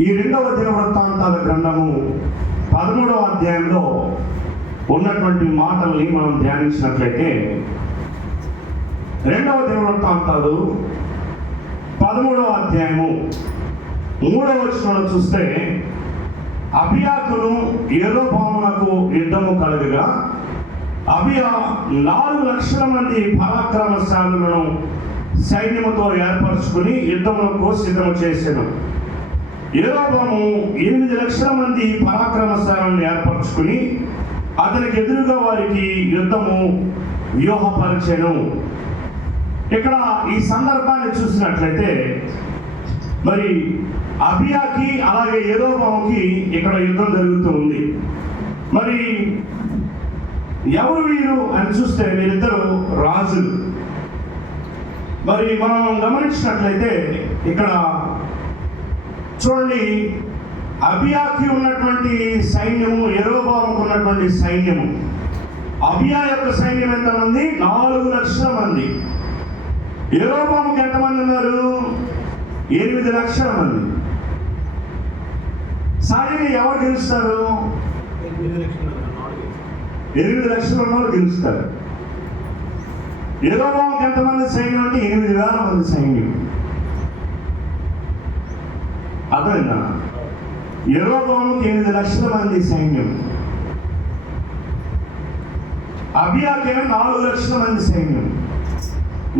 ఈ 2వ దినవృత్తాంతాల గ్రంథము 13వ అధ్యాయంలో ఉన్నటువంటి మాటల్ని మనం ధ్యానించినట్లయితే, 2వ దినవృత్తాంతాలు 13వ అధ్యాయము 3వ వచనంలో చూస్తే, అబీయాకును యెరోబోమునకు యుద్ధము కలగగా అబీయా 4 లక్షల మంది పరాక్రమశాలులను సైన్యముతో ఏర్పరచుకుని యుద్ధములకు సిద్ధము చేసెను. యెరోబోము 8 లక్షల మంది పరాక్రమశాలను ఏర్పరచుకుని అతనికి ఎదురుగా వారికి యుద్ధము వ్యూహపరిచెను. ఇక్కడ ఈ సందర్భాన్ని చూసినట్లయితే, మరి అబీయాకి అలాగే యెరోబోముకి ఇక్కడ యుద్ధం జరుగుతూ ఉంది. మరి ఎవరు వీరు అని చూస్తే వీరిద్దరు రాజులు. మరి మనం గమనించినట్లయితే ఇక్కడ చూడండి, అబీయాకి ఉన్నటువంటి సైన్యము, యెరోబోముకు ఉన్నటువంటి సైన్యము. అబీయా యొక్క సైన్యం ఎంతమంది? 4 లక్షల మంది. యెరోబోముకి ఎంతమంది ఉన్నారు? 8 లక్షల మంది. సాయంగా ఎవరు గెలుస్తారు? 8 లక్షల ఉన్నవారు గెలుస్తారు. యెరోబోముకి ఎంతమంది సైన్యం అంటే 8,000 మంది సైన్యం. అర్థమైందా? యెరోబోముకి 8 లక్షల మంది సైన్యం, అబీయాకేమో 4 లక్షల మంది సైన్యం.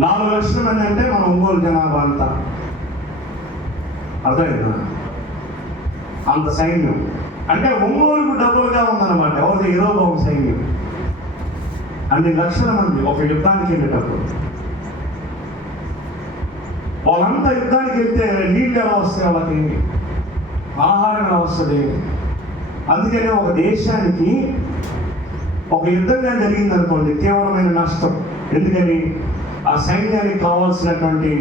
4 లక్షల మంది అంటే మన ఒంగోలు జనాభా అంతా. అర్థమైందా? అంత సైన్యం అంటే ఒంగోలుకు డబ్బులుగా ఉందన్నమాట. ఎవరిది? యెరోబోము సైన్యం. అన్ని లక్షల మంది ఒక యుద్ధానికి వెళ్ళేటప్పుడు. వాళ్ళంతా యుద్ధానికి వెళ్తే నీళ్ళు ఎలా వస్తాయి, వాళ్ళకి ఆహారం ఎలా వస్తుంది? అందుకనే ఒక దేశానికి ఒక యుద్ధంగా జరిగింది అనుకోండి, తీవ్రమైన నష్టం. ఎందుకని? ఆ సైన్యానికి కావాల్సినటువంటి,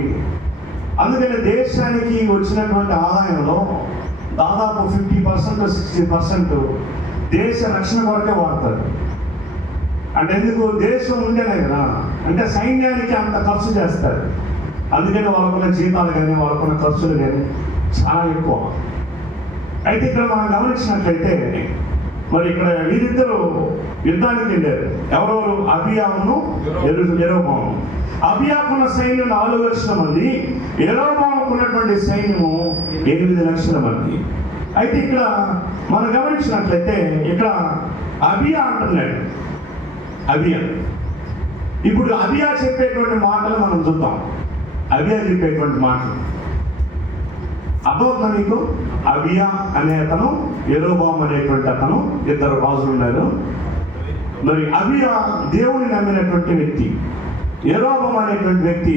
అందుకని దేశానికి వచ్చినటువంటి ఆదాయంలో దాదాపు 50% 60% దేశ రక్షణ కొరకే వాడతారు. అంటే ఎందుకు? దేశం ఉండేనే కదా. అంటే సైన్యానికి అంత ఖర్చు చేస్తారు. అందుకని వాళ్ళకున్న జీతాలు కానీ వాళ్ళకున్న ఖర్చులు కానీ చాలా ఎక్కువ. అయితే ఇక్కడ మనం గమనించినట్లయితే, మరి ఇక్కడ వీరిద్దరూ యుద్ధానికి వెళ్ళారు. ఎవరెవరు? అబీయాను, యెరోబోము. అబీయాకున్న సైన్యం 4 లక్షల మంది, యెరోబోముకు ఉన్నటువంటి సైన్యము 8 లక్షల మంది. అయితే ఇక్కడ మనం గమనించినట్లయితే ఇక్కడ అబీయా అంటున్నాడు. అబీయా, ఇప్పుడు అబీయా చెప్పేటువంటి మాటలు మనం చూద్దాం. అబీయా చెప్పేటువంటి మాటలు అర్థమవుతుందా మీకు? అబీయా అనే అతను, యెరోబోము అనేటువంటి అతను, ఇద్దరు రాజులు ఉన్నారు. మరి అబీయా దేవుని నమ్మినటువంటి వ్యక్తి, యెరోబోము అనేటువంటి వ్యక్తి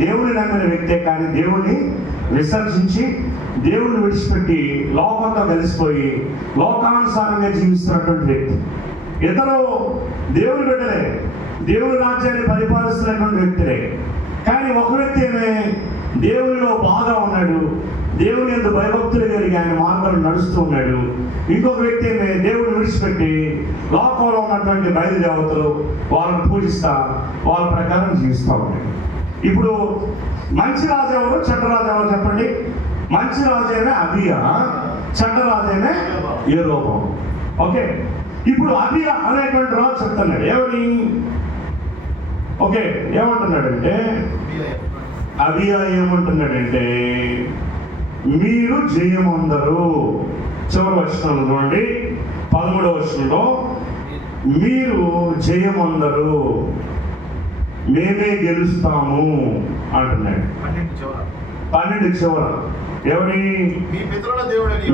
దేవుని నమ్మిన వ్యక్తే, కానీ దేవుని విసర్జించి దేవుని విడిచిపెట్టి లోకంతో కలిసిపోయి లోకానుసారంగా జీవిస్తున్నటువంటి వ్యక్తి. ఇద్దరు దేవుని బిడ్డలే, దేవుని రాజ్యాన్ని పరిపాలిస్తున్నటువంటి వ్యక్తులే. కానీ ఒక వ్యక్తి ఏమే దేవునిలో బాగా ఉన్నాడు, దేవుని యందు భయభక్తులు కలిగి ఆయన మార్గాలు నడుస్తూ ఉన్నాడు. ఇంకొక వ్యక్తి ఏమే దేవుని విడిచిపెట్టి లోకంలో ఉన్నటువంటి బయలుదేవతలు వాళ్ళని పూజిస్తా వాళ్ళ ప్రకారం జీవిస్తూ ఉన్నాడు. ఇప్పుడు మంచి రాజు ఎవరు, చెడ్డ రాజు ఎవరు చెప్పండి? మంచి రాజేమే అబీయా, చెడ్డ రాజేమే యెరోబోము. ఓకే, ఇప్పుడు అబీయా అనేటువంటి రాజు చెప్తున్నాడు ఏమని? ఓకే, ఏమంటున్నాడంటే అబీయా ఏమంటున్నాడంటే, మీరు జయమందరు. చివరి వచనంలో చూడండి, 13వ వచనంలో, మీరు జయమందరు, మేమే గెలుస్తాము అంటున్నాడు. 12 చివర ఎవరి?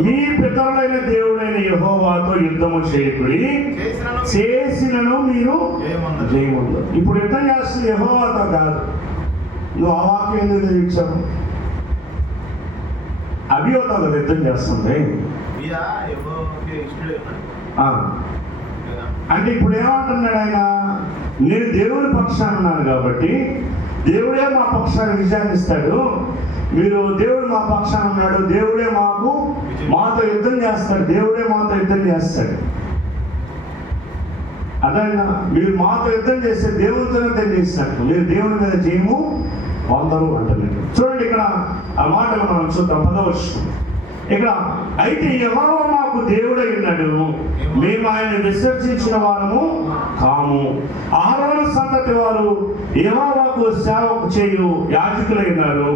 మీ పితరులైన దేవుడైన యెహోవాతో యుద్ధము చేయకుడి, చేసినను మీరు జయమందరు. ఇప్పుడు యుద్ధం చేస్తుంది యెహోవాతో కాదు. నువ్వు ఆ వాక్యం ఎందుకు చదివించావు? అబీయాతో కదా యుద్ధం చేస్తుంది. అంటే ఇప్పుడు ఏమంటున్నాడు ఆయన? నేను దేవుని పక్షాన ఉన్నాను కాబట్టి దేవుడే మా పక్షాన్ని విజయాన్ని ఇస్తాడు. మీరు దేవుడు మా పక్షాన ఉన్నాడు, దేవుడే మాతో యుద్ధం చేస్తాడు, దేవుడే మాతో యుద్ధం చేస్తాడు. అదే మీరు మాతో యుద్ధం చేస్తే దేవునితో యుద్ధం చేసినట్టు మీరు దేవుని మీద జయము పొందరు అంటున్నారు. చూడండి ఇక్కడ ఆ మాటలు మనం చూద్దాం. 10వ వచనం, ఇక్కడ అయితే యెహోవా మాకు దేవుడై ఉన్నాడు, మేము ఆయన విసర్జించిన వారము కాము. అహరోను సంతతి వారు యెహోవాకు సేవ చేయు యాజకులై ఉన్నారు.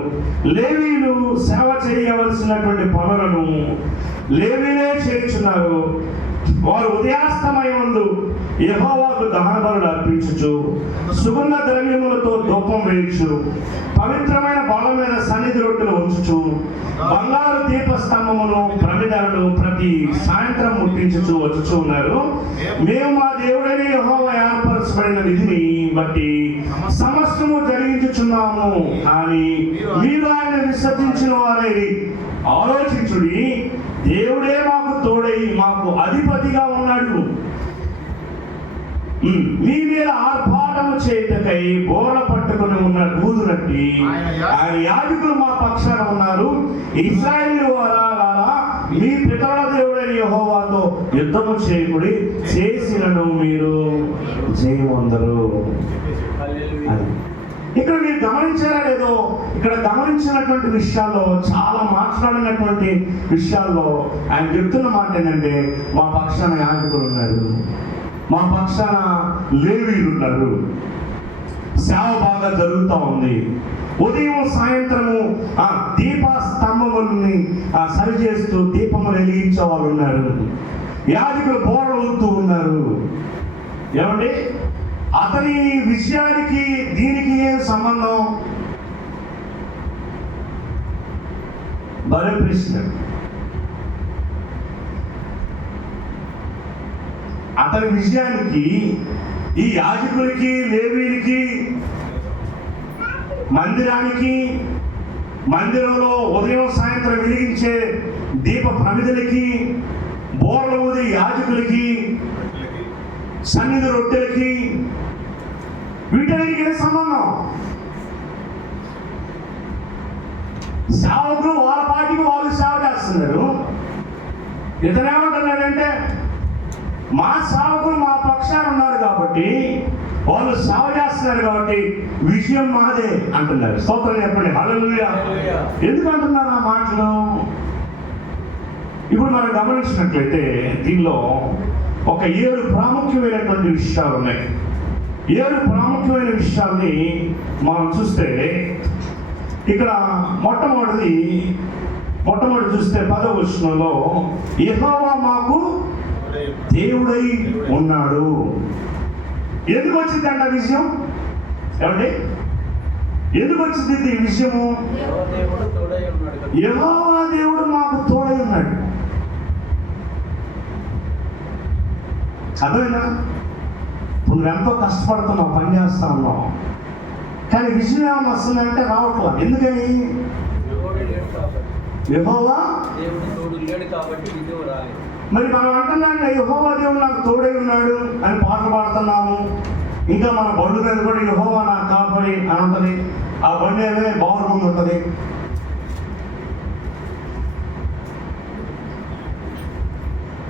లేవీయులు సేవ చేయవలసినటువంటి పనులను లేవీలే చేయుచున్నారు. వారు ఉదయాస్తమయమందు యెహోవాకు దహన బలులు అర్పించుచు సుగంధ ద్రవ్యములతో ధూపం వేయుచు పవిత్రమైన బలమైన సన్నిధి రొట్టెలు ఉంచుచు బంగారు దీపస్తంభమును ప్రమిదలను ప్రతి సాయంత్రం ముట్టించుచు వచ్చుచూ ఉన్నారు. మేము మా దేవుడైన యెహోవా ఏర్పరచబడిన విధిని బట్టి సమస్తము జరిగించుచున్నాము. కానీ మీరు ఆయన విసర్జించిన వారై ఆలోచించుడి. దేవుడే మాకు తోడై మాకు అధిపతిగా ఉన్నాడు. మీ మీద ఆర్భాటము చేయుటకై బోర పట్టుకుని ఉన్న దూదునట్టి ఆయన యాజకులు మా పక్షాన ఉన్నారు. ఇశ్రాయేలు వారా మీ పితరుల దేవుడైన యెహోవాతో యుద్ధము చేయకుడి, చేసినను మీరు జయమందరు. ఇక్కడ మీరు గమనించారా లేదో, ఇక్కడ గమనించినటువంటి విషయాల్లో చాలా మాట్లాడినటువంటి విషయాల్లో ఆయన చెప్తున్న మాట ఏంటంటే, మా పక్షాన యాజకులు ఉన్నారు, మా పక్షాన లేవీయులు ఉన్నారు, సేవ బాగా జరుగుతూ ఉంది. ఉదయం సాయంత్రము ఆ దీప స్తంభములని సరి చేస్తూ దీపములు వెలిగించే వాళ్ళు ఉన్నారు. యాజకులు బోర్లు ఊదుతూ ఉన్నారు. ఏమండి, అతని విషయానికి దీనికి ఏం సంబంధం? భలే ప్రశ్న. అతని విషయానికి ఈ యాజకులకి లేవీయులకి మందిరానికి మందిరంలో ఉదయం సాయంత్రం వెలిగించే దీప ప్రమిదలకి బోర్ల ఊది యాజకులకి సన్నిధి రొట్టెలకి వీటన్నిటికీ ఏ సంబంధం? సేవకులు వాళ్ళ పాటికి వాళ్ళు సేవ చేస్తున్నారు. ఇతనేమంటున్నాడంటే, మా సేవకులు మా పక్షాన ఉన్నారు కాబట్టి, వాళ్ళు సేవ చేస్తున్నారు కాబట్టి విషయం మాదే అంటున్నారు. స్తోత్రం చెప్పండి, హల్లెలూయా. ఎందుకు అంటున్నారు ఆ మాటలు? ఇప్పుడు మనం గమనించినట్లయితే దీనిలో ఒక 7 ప్రాముఖ్యమైనటువంటి విషయాలు ఉన్నాయి. 7 ప్రాముఖ్యమైన విషయాల్ని మనం చూస్తే ఇక్కడ మొట్టమొదటి చూస్తే 10వ వచనంలో యెహోవా మాకు దేవుడై ఉన్నాడు. ఎందుకు వచ్చిందంట విషయం? ఏమండి, ఎందుకు వచ్చింది ఈ విషయము? యెహోవా దేవుడు మాకు తోడై ఉన్నాడు. అర్థమైనా? నువ్వెంతో కష్టపడుతున్నావు, పని చేస్తా ఉన్నావు, కానీ విషయం ఏమైనా వస్తుందంటే రావట్లా. ఎందుకని? యెహోవా మరి మనం అంటున్నాం యెహోవా దేవుడు నాకు తోడై ఉన్నాడు అని పాటలు పాడుతున్నాము. ఇంకా మన బండు మీద కూడా యెహోవా నాకు కాపాడి అని ఉంటుంది. ఆ బండి ఏమే బావుల ముందు ఉంటుంది.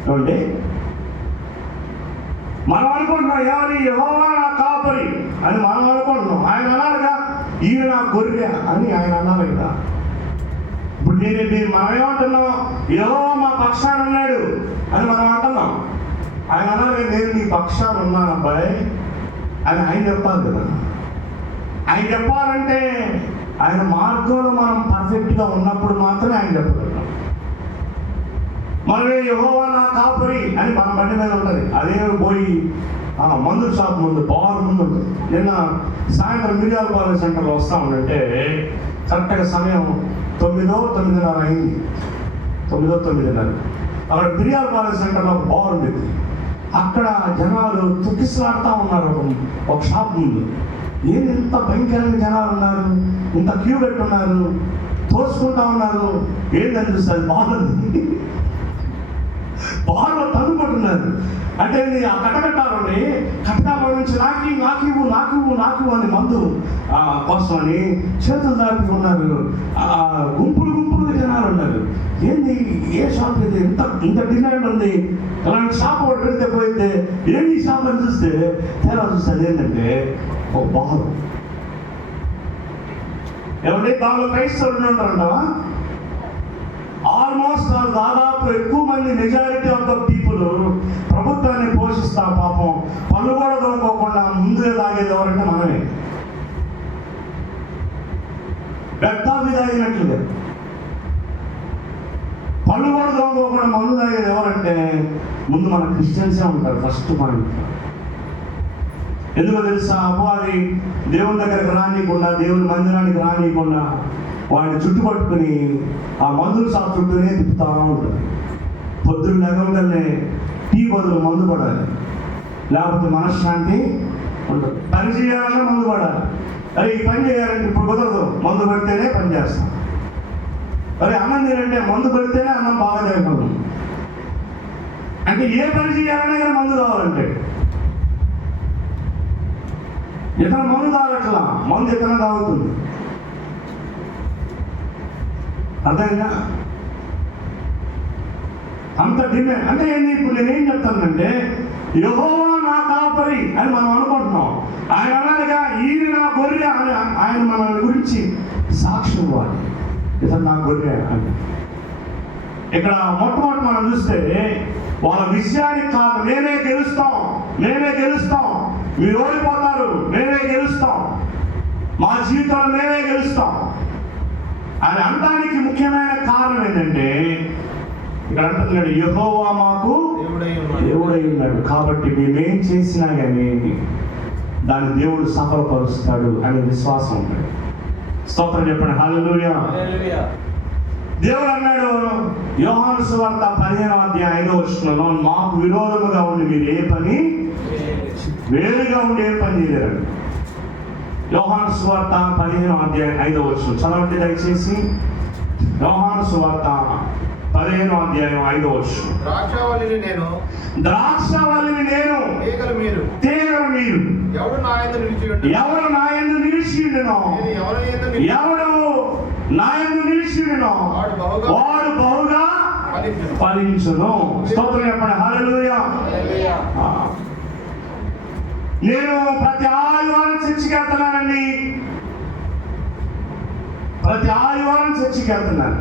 ఏమంటే మనం అనుకుంటున్నాం ఎవరి యెహోవా నా కాపరి అని మనం అనుకుంటున్నాం. ఆయన అన్నారుగా ఈయన నా గొర్రె అని ఆయన అన్నారు కదా. ఇప్పుడు మనం ఏమంటున్నాం? యెహోవా మా పక్షాన ఉన్నాడు అని మనం అంటున్నాం. ఆయన అన్నారు నేను నీ పక్షాన ఉన్నాను అబ్బాయి అని ఆయన చెప్పాలి కదా. ఆయన చెప్పాలంటే ఆయన మార్గంలో మనం పర్ఫెక్ట్గా ఉన్నప్పుడు మాత్రమే ఆయన చెప్పగలుగుతాం. మనమే యెహోవా నా కాపరి అని మన బండి మీద ఉంటుంది. అదే పోయి మందుల షాప్ ముందు బార్ ముందు ఉంటుంది. నిన్న సాయంత్రం మిర్యాలపాలెం సెంటర్లో వస్తా ఉండంటే కరెక్ట్గా సమయం 9:30 అయింది. 9:30 అక్కడ మిర్యాలపాలెం సెంటర్లో ఒక బార్ ఉండేది. అక్కడ జనాలు తుక్కిసలాడుతూ ఉన్నారు. ఒక షాప్ ముందు ఏంది ఇంత భయంకరంగా జనాలు ఉన్నారు, ఇంత క్యూ పెట్టున్నారు, తోసుకుంటా ఉన్నారు. ఏంటని చూస్తారు బాగుంది, బాగా తనుకుంటున్నారు. అంటే ఆ కట్టకట్టాలని కట్టకాల నుంచి నాకు అని మందు కోసమని చేతులు దాపి ఉన్నారు. గుంపులుగా జనాలు ఉన్నారు. ఏంది ఏ షాప్ ఇది, ఇంత డిమాండ్ ఉంది, అలాంటి షాప్ ఒకటి పెడితే పోయితే ఏంటి షాప్ అని చూస్తే తేడా చూస్తారు ఏంటంటే ఒక బారు. ఏమంటే దానిలో క్రైస్తవులు ఉంటారంటావా? ఆల్మోస్ట్ రాష్ట్రాలు దాదాపు ఎక్కువ మంది మెజారిటీ ఆఫ్ ద పీపుల్ ప్రభుత్వాన్ని పోషిస్తా పాపం పళ్ళు కూడా దొరకకుండా ముందుగా తాగేది ఎవరంటే మనమే. పెద్ద తాగినట్లుగా పళ్ళు కూడా దొరకకుండా మందు తాగేది ఎవరంటే ముందు మన క్రిస్టియన్సే ఉంటారు ఫస్ట్ మన ఇంట్లో. ఎందుకో తెలుసా? అపవాది దేవుని దగ్గరకు రానియకుండా, దేవుని మందిరానికి రానియకుండా వాడిని చుట్టుపట్టుకుని ఆ మందుల షాప్ చుట్టూనే తిప్పుతా ఉంటుంది. పొద్దున్న నగరంగానే టీ బదులు మందు పడాలి, లేకపోతే మనశ్శాంతి ఉంటుంది. పని చేయాలన్నా మందు పడాలి. అరే ఈ పని చేయాలంటే ఇప్పుడు కుదరదు, మందు పడితేనే పని చేస్తాం. అరే అన్నం తినంటే మందు పడితేనే అన్నం బాగా తినగలం. అంటే ఏ పని చేయాలన్నా కానీ మందు కావాలంటే ఇతను మందు తాగట్లా, మందు ఇతను తాగుతుంది. అర్థమైందా? అంత డిమాండ్. అంటే ఏంటి? ఇప్పుడు నేనేం చెప్తానంటే యెహోవా నా కాపరి అని మనం అనుకుంటున్నాం. ఆయన అన్నాడుగా ఈయన నా గొర్రె అని. ఆయన మన గురించి సాక్ష్యం ఇవ్వాలి, ఇతను నా గొర్రె అని. ఇక్కడ మొట్టమొదటి మనం చూస్తే వాళ్ళ విషయానికి కాదు, మేమే గెలుస్తాం, మేమే గెలుస్తాం, మీరు ఓడిపోతారు, మేమే గెలుస్తాం, మా జీవితంలో మేమే గెలుస్తాం అని అనడానికి ముఖ్యమైన కారణం ఏంటంటే ఇక్కడ అంటున్నాడు యెహోవా మాకు దేవుడై ఉన్నాడు, కాబట్టి మేమేం చేసినా కానీ దాన్ని దేవుడు సఫలపరుస్తాడు అనే విశ్వాసం ఉంటుంది. స్తోత్రం చెప్పండి, హల్లెలూయా. దేవుడు అన్నాడు యోహాను సువార్త 15వ అధ్యాయం 5వ వచనంలో, మాకు విరోధముగా ఉండి మీరు ఏ పని వేరుగా ఉండి ఏ పని చేయలేరు. యోహాను సువార్త 15వ అధ్యాయం 5వ వచనం చదవండి దయచేసి. యోహాను సువార్త 15వ అధ్యాయం 5వ వచనం. ద్రాక్షావల్లిని నేను, తీగలు మీరు. ఎవడు నా యందు నిలిచి ఉండునో, ఎవడు నా యందు నిలిచి ఉండునో వాడు బహుగా ఫలించును. స్తోత్రం చెప్పండి, హల్లెలూయా. నేను ప్రతి ఆదివారం చర్చికి వెళ్తున్నానండి, ప్రతి ఆదివారం చర్చికి వెళ్తున్నాను.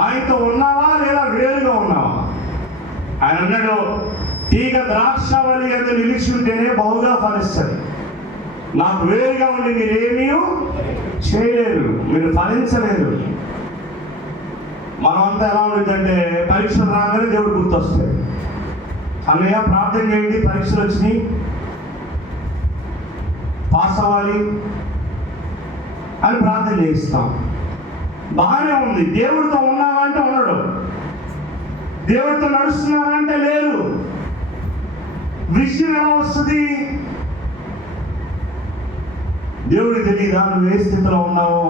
ఆయనతో ఉన్నావా లేదా వేరుగా ఉన్నావా? ఆయన అన్నాడు తీగ ద్రాక్షావళి యందు నిలిచి ఉంటేనే బహుగా ఫలిస్తుంది. నాకు వేరుగా ఉండి మీరేమీ చేయలేరు, మీరు ఫలించలేరు. మనం అంతా ఎలా ఉంటుందంటే పరీక్షలు రాగానే దేవుడు గుర్తొస్తాయి. అన్నయ్య ప్రార్థన చేయండి, పరీక్షలు వచ్చినాయి, పాస్ అవ్వాలి అని ప్రార్థన చేయిస్తాం. బాగానే ఉంది. దేవుడితో ఉన్నావంటే ఉన్నాడు, దేవుడితో నడుస్తున్నావంటే లేరు. విషయం ఎలా వస్తుంది? దేవుడికి తెలియదా నువ్వు ఏ స్థితిలో ఉన్నావో,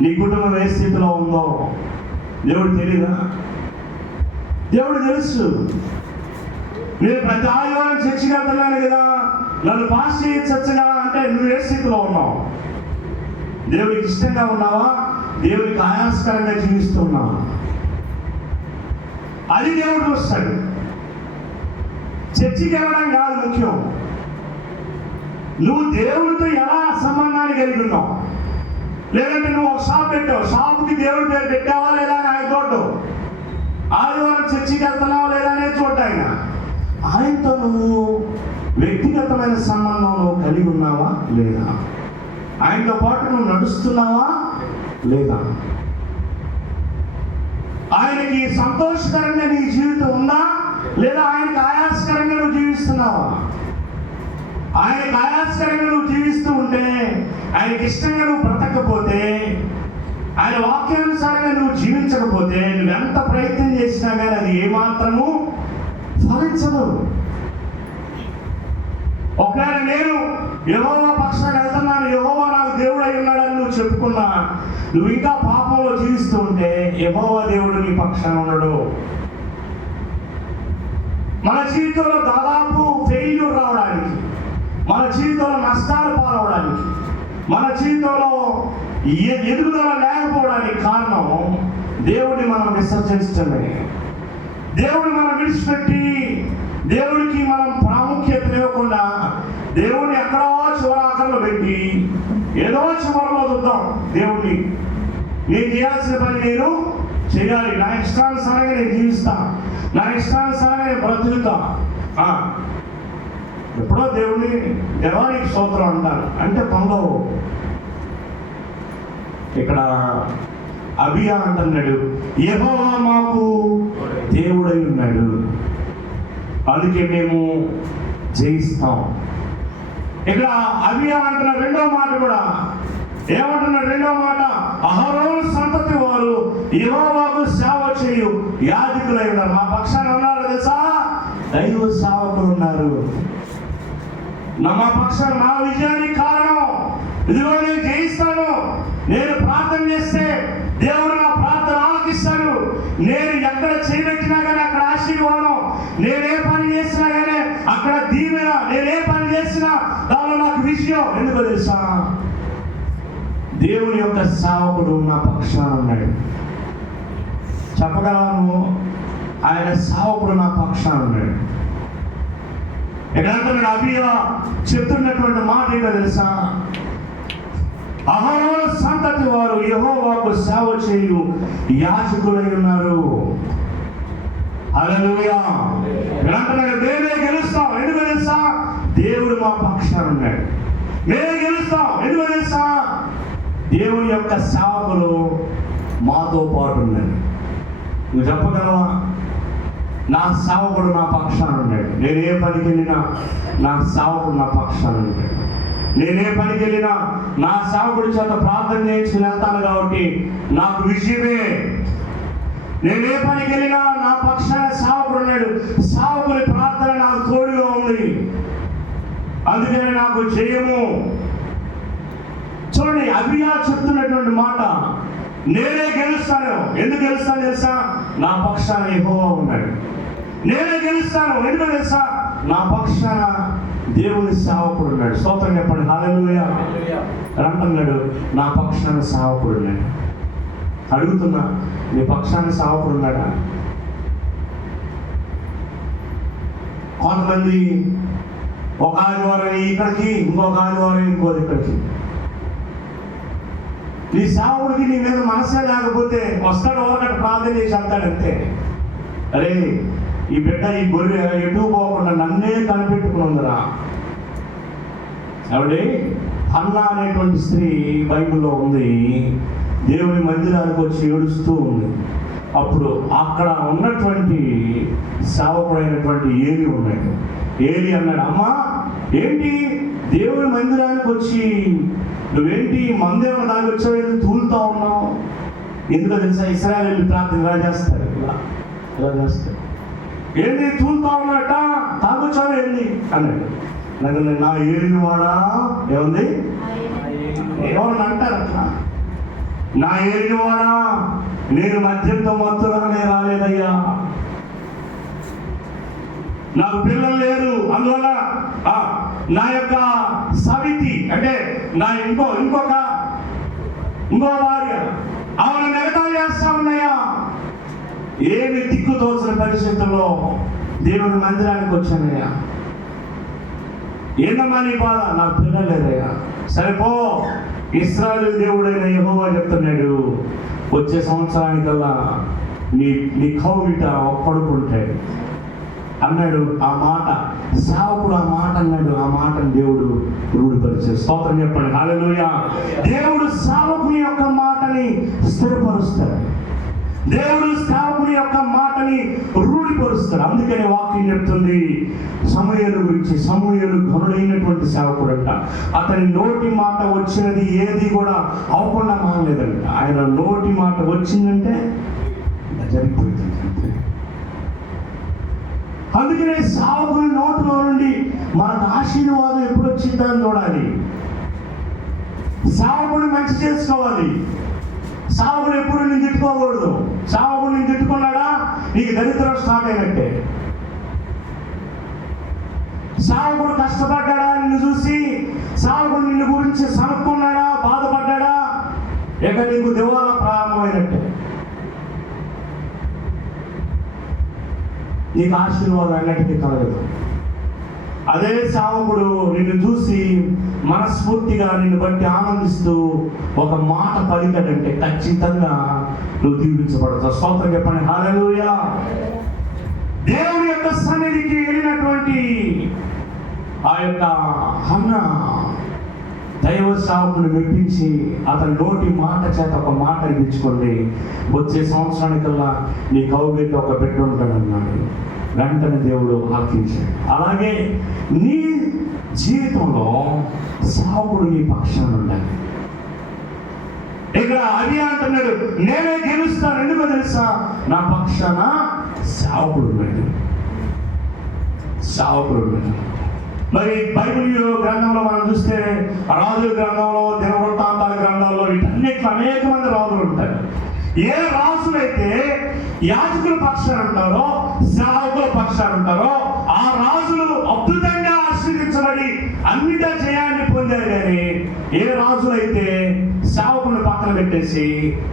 నీ కుటుంబం ఏ స్థితిలో ఉందో దేవుడికి తెలియదా? దేవుడు తెలుసు. నేను ప్రతి ఆదివారం చర్చికి వెళ్తున్నాను కదా, నన్ను పాస్ చేయొచ్చుగా అంటే నువ్వు ఏ స్థితిలో ఉన్నావు? దేవుడికి ఇష్టంగా ఉన్నావా? దేవుడికి ఆయాస్కరంగా జీవిస్తున్నావా? అది దేవుడు చూస్తాడు. చర్చికి వెళ్ళడం కాదు ముఖ్యం, నువ్వు దేవుడితో ఎలా సంబంధాన్ని కలిగి ఉన్నావు. లేదంటే నువ్వు ఒక షాప్ పెట్టావు, షాప్కి దేవుడి పేరు పెట్టావా లేదా అని ఆయన చూడ్డు. ఆదివారం చర్చికి వెళ్తున్నావా లేదా అనే చూడ్డు ఆయన. ఆయనతో నువ్వు వ్యక్తిగతమైన సంబంధం నువ్వు కలిగి ఉన్నావా లేదా? ఆయనతో పాటు నువ్వు నడుస్తున్నావా లేదా? ఆయనకి సంతోషకరంగా నీ జీవితం ఉందా లేదా? ఆయనకి ఆయాసకరంగా నువ్వు జీవిస్తున్నావా? ఆయనకి ఆయాసకరంగా నువ్వు జీవిస్తూ ఉంటే, ఆయనకి ఇష్టంగా నువ్వు బ్రతకపోతే, ఆయన వాక్యానుసారంగా నువ్వు జీవించకపోతే, నువ్వెంత ప్రయత్నం చేసినా కానీ అది ఏమాత్రము ఫలించదు. ఒకవేళ నేను యెహోవా పక్షాన వెళ్తున్నాను, యెహోవా నాకు దేవుడు అయి ఉన్నాడని నువ్వు చెప్పుకున్నా, నువ్వు ఇంకా పాపంలో జీవిస్తూ ఉంటే యెహోవా దేవుడు నీ పక్షాన ఉండడు. మన జీవితంలో దాదాపు ఫెయిల్యూర్ రావడానికి, మన జీవితంలో నష్టాలు పాలవడానికి, మన జీవితంలో ఎదుగుదల లేకపోవడానికి కారణం దేవుడిని మనం విసర్జించడమే. దేవుడిని మనం విడిచిపెట్టి దేవుడికి మనం ప్రాముఖ్యత ఇవ్వకుండా దేవుడిని ఎక్కడో చివరాకల్లో పెట్టి ఏదో చివరిలో చూద్దాం దేవుడిని నేను చేయాల్సిన పని నేను చేయాలి. నా ఇష్టానుసారంగా నేను జీవిస్తా, నా ఇష్టానుసారంగా నేను బ్రతుకుతా. ఎప్పుడో దేవుని దేవానికి స్తోత్రం అంటారు అంటే పనులు. ఇక్కడ అబియా అంటున్నాడు, యెహోవా మాకు దేవుడై ఉన్నాడు, అందుకే మేము జయిస్తాం. ఇక్కడ అబియా అంటున్న రెండో మాట కూడా ఏమంటున్నాడు? రెండో మాట, అహరోను సంతతి వారు యెహోవాకు సేవ చేయు యాజకులై ఉన్నారు. మా పక్షాన ఉన్నారు తెలుసా, దైవ సేవకులు ఉన్నారు. మా పక్షాన, నా విజయానికి కారణం ఇదిగో నేను జయిస్తాను. నేను ప్రార్థన చేస్తే దేవుడు నా ప్రార్థన ఆలకిస్తాడు. నేను ఎక్కడ చేయబెట్టినా కానీ అక్కడ ఆశీర్వాదం, నేనే పని చేసినా కానీ అక్కడ దీవెన, నేనే పని చేసినా దానిలో నాకు విజయం. ఎందుకో తెలుసా, దేవుని యొక్క సేవకుడు నా పక్షాన ఉన్నాడు. చెప్పగలను, ఆయన సేవకుడు నా పక్షాన ఉన్నాడు. ఎక్కడంటే అబియా చెప్తున్నటువంటి మాట ఏంటో తెలుసా, అహరోను సంతతి వారు యెహోవాకు సేవ చేయు యాజకులై ఉన్నారు. హల్లెలూయా. ఎక్కడంటున్నాడు, మేమే గెలుస్తాం. ఎందుకు తెలుసా, దేవుడు మా పక్షాన ఉన్నాడు. మేమే గెలుస్తాం. ఎందుకు తెలుసా, దేవుని యొక్క సేవకులు మాతో పాటు ఉన్నారు. నువ్వు చెప్పగలవా, నా సేవకుడు నా పక్షాన ఉన్నాడు. నేను ఏ పనికి వెళ్ళినా నా సేవకుడు నా పక్షాన ఉన్నాడు. నేనే పనికి వెళ్ళినా నా సేవకుడి చేత ప్రార్థన చేయించుకుని వెళ్తాను కాబట్టి నాకు విజయమే. నేనే పనికి వెళ్ళినా నా పక్షాన సేవకుడు ఉన్నాడు. సేవకుని ప్రార్థన నాకు తోడుగా ఉంది, అందుకని నాకు జయము. చూడండి, అబియా చెప్తున్నటువంటి మాట, నేనే గెలుస్తాను. ఎందుకు గెలుస్తాను తెలుసా, నా పక్షాన యెహోవా ఉన్నాడు. నేనే గెలుస్తాను. ఎందుకు తెలుసా, నా పక్షాన దేవుని సేవకుడు ఉన్నాడు. స్తోత్రం చెప్పండి. హల్లెలూయా. అంటున్నాడు, నా పక్షాన సేవకుడు ఉన్నాడు. అడుగుతున్నా, నీ పక్షాన సేవకుడు ఉన్నాడా? కొంతమంది ఒక ఆదివారం ఇక్కడికి, ఇంకొక ఆదివారం ఇంకోది ఇక్కడికి. నీ సేవకుడికి నీ మీద మనసే లేకపోతే వస్తాడు, ఒకటి ప్రార్థన చేసి వెళ్తాడంతే. అరే, ఈ బిడ్డ ఈ గొర్రె ఎటు పోకుండా నన్నే కనిపెట్టుకుని ఉందిరా. ఆవిడే హన్నా అనేటువంటి స్త్రీ బైబిల్లో ఉంది. దేవుని మందిరానికి వచ్చి ఏడుస్తూ ఉంది. అప్పుడు అక్కడ ఉన్నటువంటి సేవకుడైనటువంటి ఏలి ఉన్నాడు. ఏలి అన్నాడు, అమ్మా ఏంటి దేవుని మందిరానికి వచ్చి నువ్వేంటి మందిరం దాకా వచ్చావు, తూలుతా ఉన్నావు? ఎందుకో తెలుసా, ఇశ్రాయేలు ప్రార్థన ఇలా చేస్తారు, ఇలా చేస్తారు. ఏంటి తూలుతా ఉన్నట్ట, తాగొచ్చావు ఏంది అన్నాడు. నా ఏలిన వాడా ఏముంది, ఎవరన్నా అంటారు అట్లా, నా ఏలిన వాడా నేను మద్యంతో మత్తుగానే రాలేదయ్యా, నాకు పిల్లలు లేరు, అందువల్ల నా యొక్క సవితి అంటే నా ఇంకో భార్య ఆమెను నెగతాలు చేస్తా ఉన్నాయా, ఏమి దిక్కు తోచిన పరిస్థితుల్లో దేవుని మందిరానికి వచ్చానయ్యా, ఏందమ్మా నీ బాధ, నాకు పిల్లలు లేదయ్యా. సరిపో, ఇశ్రాయేలు దేవుడైన యెహోవా చెప్తున్నాడు, వచ్చే సంవత్సరానికల్లా నీ కౌగిట పడుకుంటాడు అన్నాడు. ఆ మాట సేవకుడు ఆ మాట అన్నాడు. ఆ మాటను దేవుడు రూఢిపరిచాడు. స్తోత్రం చెప్పండి. హల్లెలూయా. దేవుడు సేవకుని యొక్క మాటని స్థిరపరుస్తాడు. దేవుడు సేవకుని యొక్క మాటని రూఢిపరుస్తాడు. అందుకనే వాక్యం చెప్తుంది సమూయేలు గురించి. సమూయేలు ఘనుడైనటువంటి సేవకుడు అంట. అతని నోటి మాట వచ్చినది ఏది కూడా అవ్వకుండా మానలేదంట. ఆయన నోటి మాట వచ్చిందంటే జరిగిపోయింది. అందుకనే సేవకుని నోటిలో నుండి మనకు ఆశీర్వాదం ఎప్పుడు వచ్చిందని చూడాలి. సేవకుని మంచి చేసుకోవాలి. సేవకుడు ఎప్పుడు నేను తిట్టుకోకూడదు. సేవకుడు నేను తిట్టుకున్నాడా నీకు దరిద్రం స్టార్ట్ అయినట్టే. సేవకుడు కష్టపడ్డాడా నిన్ను చూసి, సేవకుడు నిన్ను గురించి సనుక్కున్నాడా, బాధపడ్డాడా, ఇక నీకు దివాలా ప్రారంభమైనట్టే. నీకు ఆశీర్వాదం అన్నిటికీ కలగదు. అదే సేవకుడు నిన్ను చూసి మనస్ఫూర్తిగా నిన్ను బట్టి ఆనందిస్తూ ఒక మాట పలికాడంటే ఖచ్చితంగా నువ్వు దీవించబడతావు. స్తోత్రం చెప్పండి, హల్లెలూయా. దేవుని యొక్క సన్నిధికి వెళ్ళినటువంటి ఆ యొక్క హన్నా దైవ సేవకుని మెప్పించి అతని నోటి మాట చేత ఒక మాట అనిపించుకోండి, వచ్చే సంవత్సరానికల్లా నీ కౌగిలిలో ఒక బిడ్డ ఉంటాడన్నాడు. వెంటనే దేవుడు ఆలకించాడు. అలాగే నీ జీవితంలో సేవకుడు నీ పక్షాన ఉండాలి. ఇక్కడ అది అంటున్నాడు, నేనే గెలుస్తాను. ఎందుకో తెలుసా? నా పక్షాన సేవకుడు ఉన్నాడు. సేవకుడు ఉన్నాడు. మరి బైబిల్ గ్రంథంలో మనం చూస్తే రాజుల గ్రంథంలో, దినవృత్తాంతాల గ్రంథంలో వీటన్నిటిలో అనేక మంది రాజులు ఉంటారు. ఏ రాజులైతే యాజకుల పక్షాన ఉంటారో, సేవకుల పక్షాన ఉంటారో, ఆ రాజులు అద్భుతంగా ఆశీర్వదించబడి అన్నిటా జయాన్ని పొందారు. కానీ ఏ రాజులైతే సేవకుని పక్కన పెట్టేసి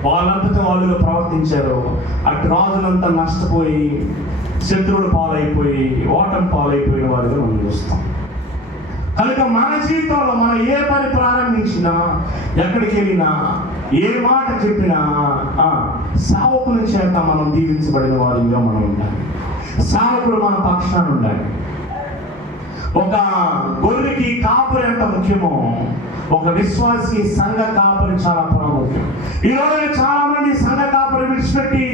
వాళ్ళంతటా వాళ్ళుగా ప్రవర్తించారో అటు రాజులంతా నష్టపోయి శత్రువులు పాలైపోయి ఓటమి పాలైపోయిన వారుగా మనం చూస్తాం. కనుక మన జీవితంలో మనం ఏ పని ప్రారంభించినా, ఎక్కడికి వెళ్ళినా, ఏ మాట చెప్పినా సేవకుని చేత మనం దీవించబడిన వారిగా మనం ఉండాలి. సేవకుడు మన పక్షాన ఉండాలి. ఒక గొర్రెకి కాపరి ఎంత ముఖ్యమో ఒక విశ్వాసి సంఘ కాపరి చాలా ప్రాముఖ్యం. ఈరోజు చాలా మంది సంఘ కాపరి విడిచిపెట్టి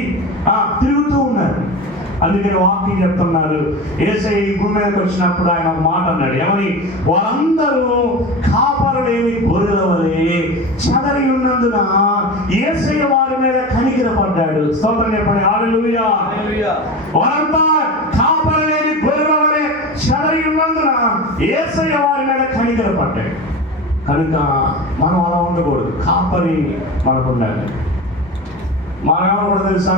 తిరుగుతూ ఉన్నారు. అందుకని వాక్యం చెప్తున్నారు, యేసయ్య ఈ భూమి మీదకి వచ్చినప్పుడు ఆయన ఒక మాట అన్నాడు. ఏమని? వారందరూ కాపరులేని గొర్రెల వలె చెదరి ఉన్నందున యేసయ్య వారి మీద కనికరపడ్డాడు. స్తోత్రం చెప్పండి, హల్లెలూయా. వారంతా కాపరులేని గొర్రెల వలె చెదరి ఉన్నందున యేసయ్య వారి మీద కనికరపడ్డాడు. కనుక మనం అలా ఉండకూడదు. కాపరి మనకు ఉండాలి. మనమేమో కూడా తెలుసా?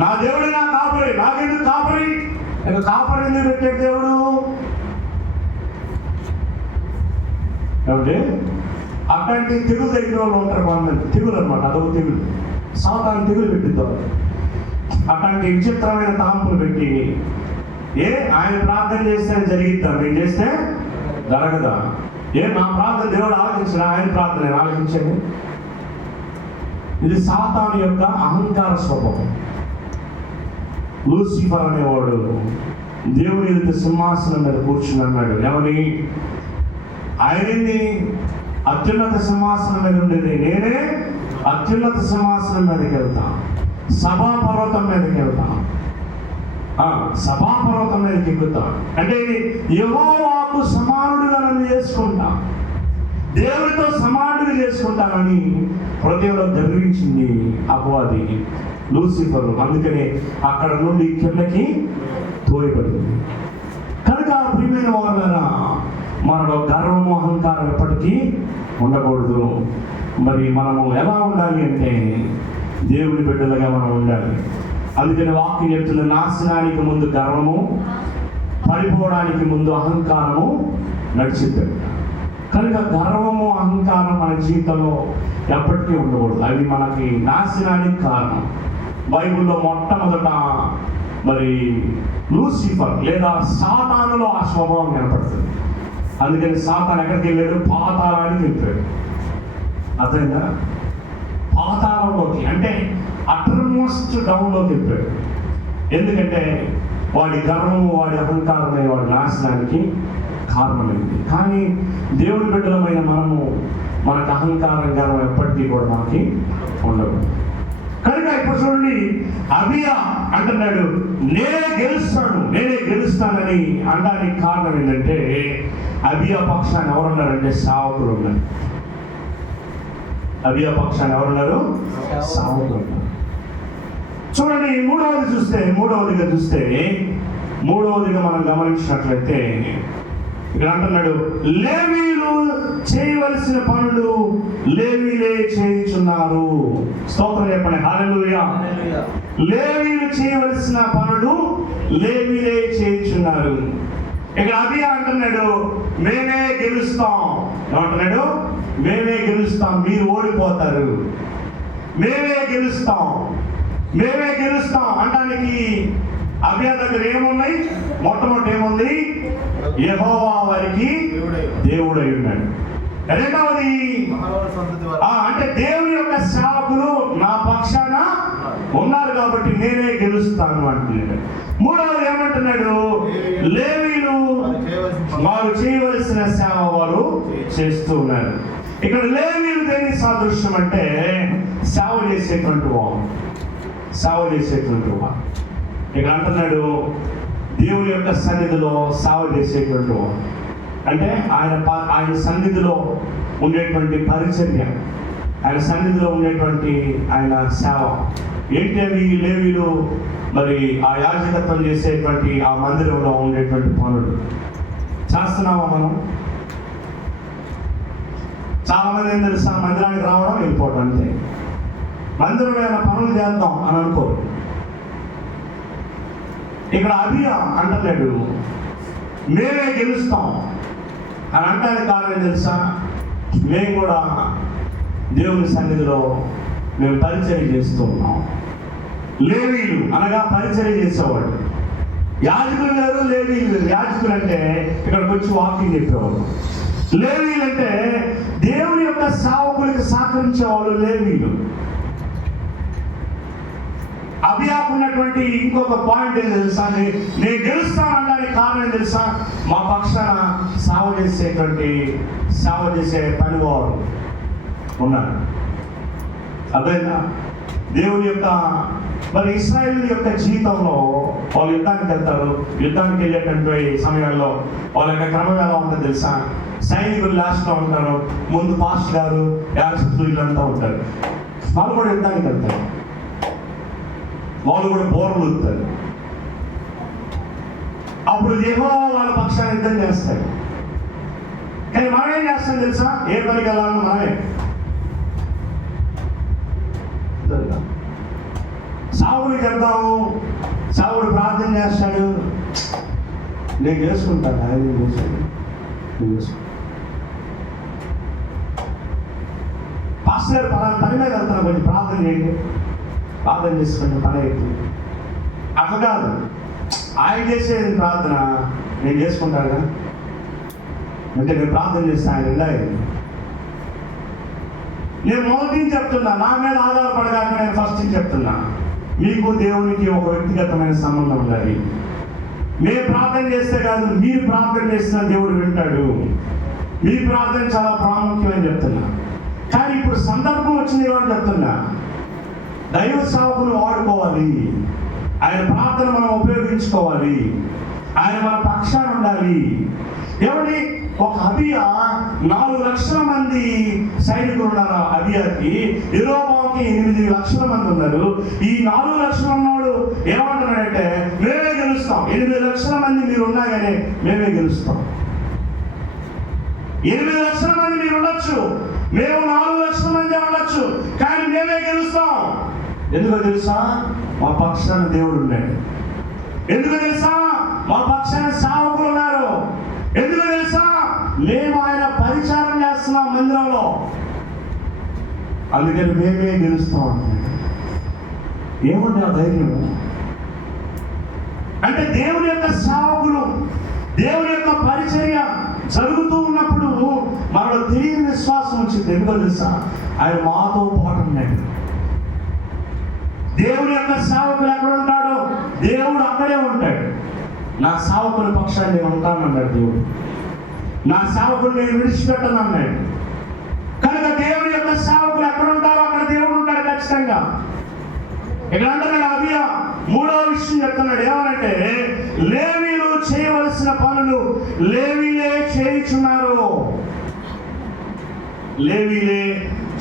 నా దేవుడు నా కాపరి, నాకెందుకు కాపరి? కాపరి ఎందుకు పెట్టాడు దేవుడు? ఏమంటే అట్లాంటి తెగులు తగిన వాళ్ళు ఉంటారు కొంతమంది. తెగులు అనమాట, అదొక తెగులు. సాతాను తెగులు పెట్టిద్దాం. అట్లాంటి విచిత్రమైన తాంపులు పెట్టి ఆయన ప్రార్థన చేస్తే జరిగిద్దాం, నేను చేస్తే జరగదా? నా ప్రార్థన దేవుడు ఆలోచించిన, ఆయన ప్రార్థన ఆలోచించండి. ఇది సాతాను యొక్క అహంకార స్వభావం. లూసిఫర్ అనేవాడు దేవుని ఎదుట సింహాసనం మీద కూర్చుని అన్నాడు. ఏమని? ఆయనని అత్యున్నత సింహాసనం మీద ఉండేది నేనే అత్యున్నత సింహాసనం మీదకి వెళ్తాను, సభాపర్వతం మీదకి వెళ్తాను, సభాపర్వతం మీదకి ఎక్కుతాను. అంటే యెహోవాకు సమానుడిగా నన్ను చేసుకుంటా, దేవుడితో సమానుడిగా చేసుకుంటానని హృదయంలో గర్వించింది అపవాది లూసిఫర్. అందుకనే అక్కడ నుండి కిందకి తోయబడింది. కనుక ప్రియమైన వారులారా, మనలో గర్వము అహంకారం ఎప్పటికీ ఉండకూడదు. మరి మనము ఎలా ఉండాలి అంటే దేవుని బిడ్డలుగా మనం ఉండాలి. అందుకని వాక్యం చెప్తున్న, నాశనానికి ముందు గర్వము, పడిపోవడానికి ముందు అహంకారము నడిచిద్దాం. కనుక గర్వము అహంకారం మన జీవితంలో ఎప్పటికీ ఉండకూడదు. అవి మనకి నాశనానికి కారణం. బైబిల్లో మొట్టమొదట మరి లూసిఫర్ లేదా సాతానులో ఆ స్వభావం కనపడుతుంది. అందుకని సాతాను ఎక్కడికి వెళ్ళాడు? పాతాళానికి వెళ్ళాడు. అర్థమైందా? పాతాళంలోకి, అంటే అటర్మోస్ట్ డౌన్లోకి వెళ్ళాడు. ఎందుకంటే వాడి గర్వము, వాడి అహంకారమే వాడి నాశనానికి కారణమైంది. కానీ దేవుడి బిడ్డలమైన మనము, మనకు అహంకారం గర్వం ఎప్పటికీ కూడా మనకి ఉండదు. కనుక ఇప్పుడు చూడండి, అబియా అంటున్నాడు, నేనే గెలుస్తానని అనడానికి కారణం ఏంటంటే అబియా పక్షాన్ని ఎవరున్నారంటే సేవకులు ఉన్నారు. అబియా పక్షాన్ని ఎవరున్నారు? సేవకులు ఉన్నారు. చూడండి, మూడవదిగా మనం గమనించినట్లయితే ఇక్కడ అంటున్నాడు, లేవీయులు చేయవలసిన పనులు లేవీలే చేయుచున్నారు. స్తోత్రం చెప్పండి, హల్లెలూయా. లేవీయులు చేయవలసిన పనులు లేవీలే చేయుచున్నారు. ఇక్కడ అబియా అంటున్నాడు, మేమే గెలుస్తాం. ఏమంటున్నాడు? మేమే గెలుస్తాం, మీరు ఓడిపోతారు. మేమే గెలుస్తాం అనడానికి అబియా దగ్గర ఏమున్నాయి? మొట్టమొదటి ఏముంది? యెహోవా వారికి దేవుడై ఉన్నాడు. రెండవది అంటే దేవుని యొక్క సేవకులు నా పక్షాన ఉన్నారు కాబట్టి నేనే గెలుస్తాను అంటున్నాడు. మూడవది ఏమంటున్నాడు? లేవీయులు వారు చేయవలసిన సేవ వారు చేస్తూ ఉన్నారు. ఇక్కడ లేవీయులు దేని సాదృశ్యం అంటే సేవ చేసేటువంటి వారు, సేవ చేసేటువంటి వారు. ఇక్కడ అంటున్నాడు దేవుని యొక్క సన్నిధిలో సేవ చేసేటువంటి వారు అంటే ఆయన సన్నిధిలో ఉండేటువంటి పరిచర్య, ఆయన సన్నిధిలో ఉండేటువంటి ఆయన సేవ ఏంటి? అవి లేవీయులు మరి ఆ యాజకత్వం చేసేటువంటి ఆ మందిరంలో ఉండేటువంటి పనులు చేస్తున్నామా మనం? చాలా మంది ఏం తెలుసా, మందిరానికి రావడం వెళ్ళిపోవడం అంతే. మందిరంలో ఏమైనా పనులు చేద్దాం అని అనుకోరు. ఇక్కడ అబియా అంటలేడు మేమే గెలుస్తాం అని అంటానికి కారణం తెలుసా? మేము కూడా దేవుని సన్నిధిలో మేము పరిచర్య చేస్తూ ఉన్నాం. లేవీయులు అనగా పరిచర్య చేసేవాడు. యాజకులు గారు లేవీయులు. యాజకులు అంటే ఇక్కడికి వచ్చి వాకింగ్ చెప్పేవాడు. లేవీయులు అంటే దేవుని యొక్క సేవకులకు సహకరించేవాళ్ళు లేవీయులు. అబియాకు ఉన్నటువంటి ఇంకొక పాయింట్ ఏం తెలుసా? నేను గెలుస్తాను అనడానికి కారణం తెలుసా? మా పక్షాన సేవ చేసే పనివారు ఉన్నారు. అదేనా దేవుని యొక్క మరి ఇశ్రాయేలు యొక్క జీవితంలో వాళ్ళు యుద్ధానికి వెళ్తారు. యుద్ధానికి వెళ్ళేటువంటి సమయాల్లో వాళ్ళ యొక్క క్రమం ఎలా ఉంటుందో తెలుసా? సైనికులు లాస్ట్లో ఉంటారు, ముందు పాస్ట్ గారు యాజకులు వీళ్ళంతా ఉంటారు. వాళ్ళు కూడా యుద్ధానికి వెళ్తారు, వాళ్ళు కూడా బోర్లు ఊరుతారు. అప్పుడు యెహోవా వాళ్ళ పక్షాన్ని యుద్ధం చేస్తారు. కానీ మనం ఏం చేస్తాం తెలుసా? ఏ పనికి వెళ్ళాలని మనమే సావుడు చెప్తాము, సావుడు ప్రార్థన చేస్తాడు, నేను చేసుకుంటాను, ఆయన చేశాడు. పాస్టర్ పని మీద వెళ్తాను, కొంచెం ప్రార్థన చేయండి, ప్రార్థన చేసుకోండి, పని అవుతుంది. అట్లా కాదు, ఆయన చేసేది ప్రార్థన నేను చేసుకుంటాను కదా, అంటే నేను ప్రార్థన చేస్తే ఆయన వెళ్ళాలి. నేను మొదటి చెప్తున్నా, నా మీద ఆధారపడగాక నేను ఫస్ట్ చెప్తున్నా, మీకు దేవునికి ఒక వ్యక్తిగతమైన సంబంధం ఉండాలి. మేము ప్రార్థన చేస్తే కాదు, మీరు ప్రార్థన చేసిన దేవుడు వింటాడు. మీ ప్రార్థన చాలా ప్రాముఖ్యమని చెప్తున్నా. కానీ ఇప్పుడు సందర్భం వచ్చింది అని చెప్తున్నా, దైవ సేవకులు వాడుకోవాలి, ఆయన ప్రార్థన మనం ఉపయోగించుకోవాలి, ఆయన మన పక్షాన ఉండాలి. ఎవరి ఒక అబియా 4 లక్షల మంది సైనికులు ఉన్నారు. అబియాకి యెరోబాముకి 8 లక్షల మంది ఉన్నారు. ఈ 4 లక్షల ఉన్నవాడు ఏమంటున్నాడంటే మేమే గెలుస్తాం. 8 లక్షల మంది మీరు ఉన్నా కానీ మేమే గెలుస్తాం. 8 లక్షల మంది మీరు ఉండొచ్చు, మేము 4 లక్షల మంది ఉండొచ్చు, కానీ మేమే గెలుస్తాం. ఎందుకో తెలుసా? మా పక్షాన దేవుడు ఉన్నాడు. ఎందుకు తెలుసా? మా పక్షాన సేవకులు ఉన్నారు. ఎందుకు తెలుసా? మేము ఆయన పరిచారం చేస్తున్నాం మందిరంలో, అందుకని మేమే గెలుస్తాం అంటున్నాడు. ఏముంది ఆ ధైర్యం? అంటే దేవుని యొక్క సేవకులు, దేవుని యొక్క పరిచర్య జరుగుతూ ఉన్నప్పుడు మనలో తెలియని విశ్వాసం వచ్చింది. ఎందుకో తెలుసా? ఆయన మాతో పాటు ఉన్నాడు. దేవుని యొక్క సేవకులు ఎక్కడ ఉంటాడో దేవుడు అక్కడే ఉంటాడు. నా సేవకుల పక్షాన్ని నేను ఉంటానన్నాడు దేవుడు. నా సేవకులు నేను విడిచిపెట్టను అన్నాడు. కనుక దేవుని యొక్క సేవకులు ఎక్కడ ఉంటారో అక్కడ దేవుడు ఉంటాడు ఖచ్చితంగా. ఇక్కడ అంటున్నాడు అబియా 3వ విషయం చెప్తున్నాడు. ఏమనంటే లేవీయులు చేయవలసిన పనులు లేవీలే చేయుచున్నారు. లేవీలే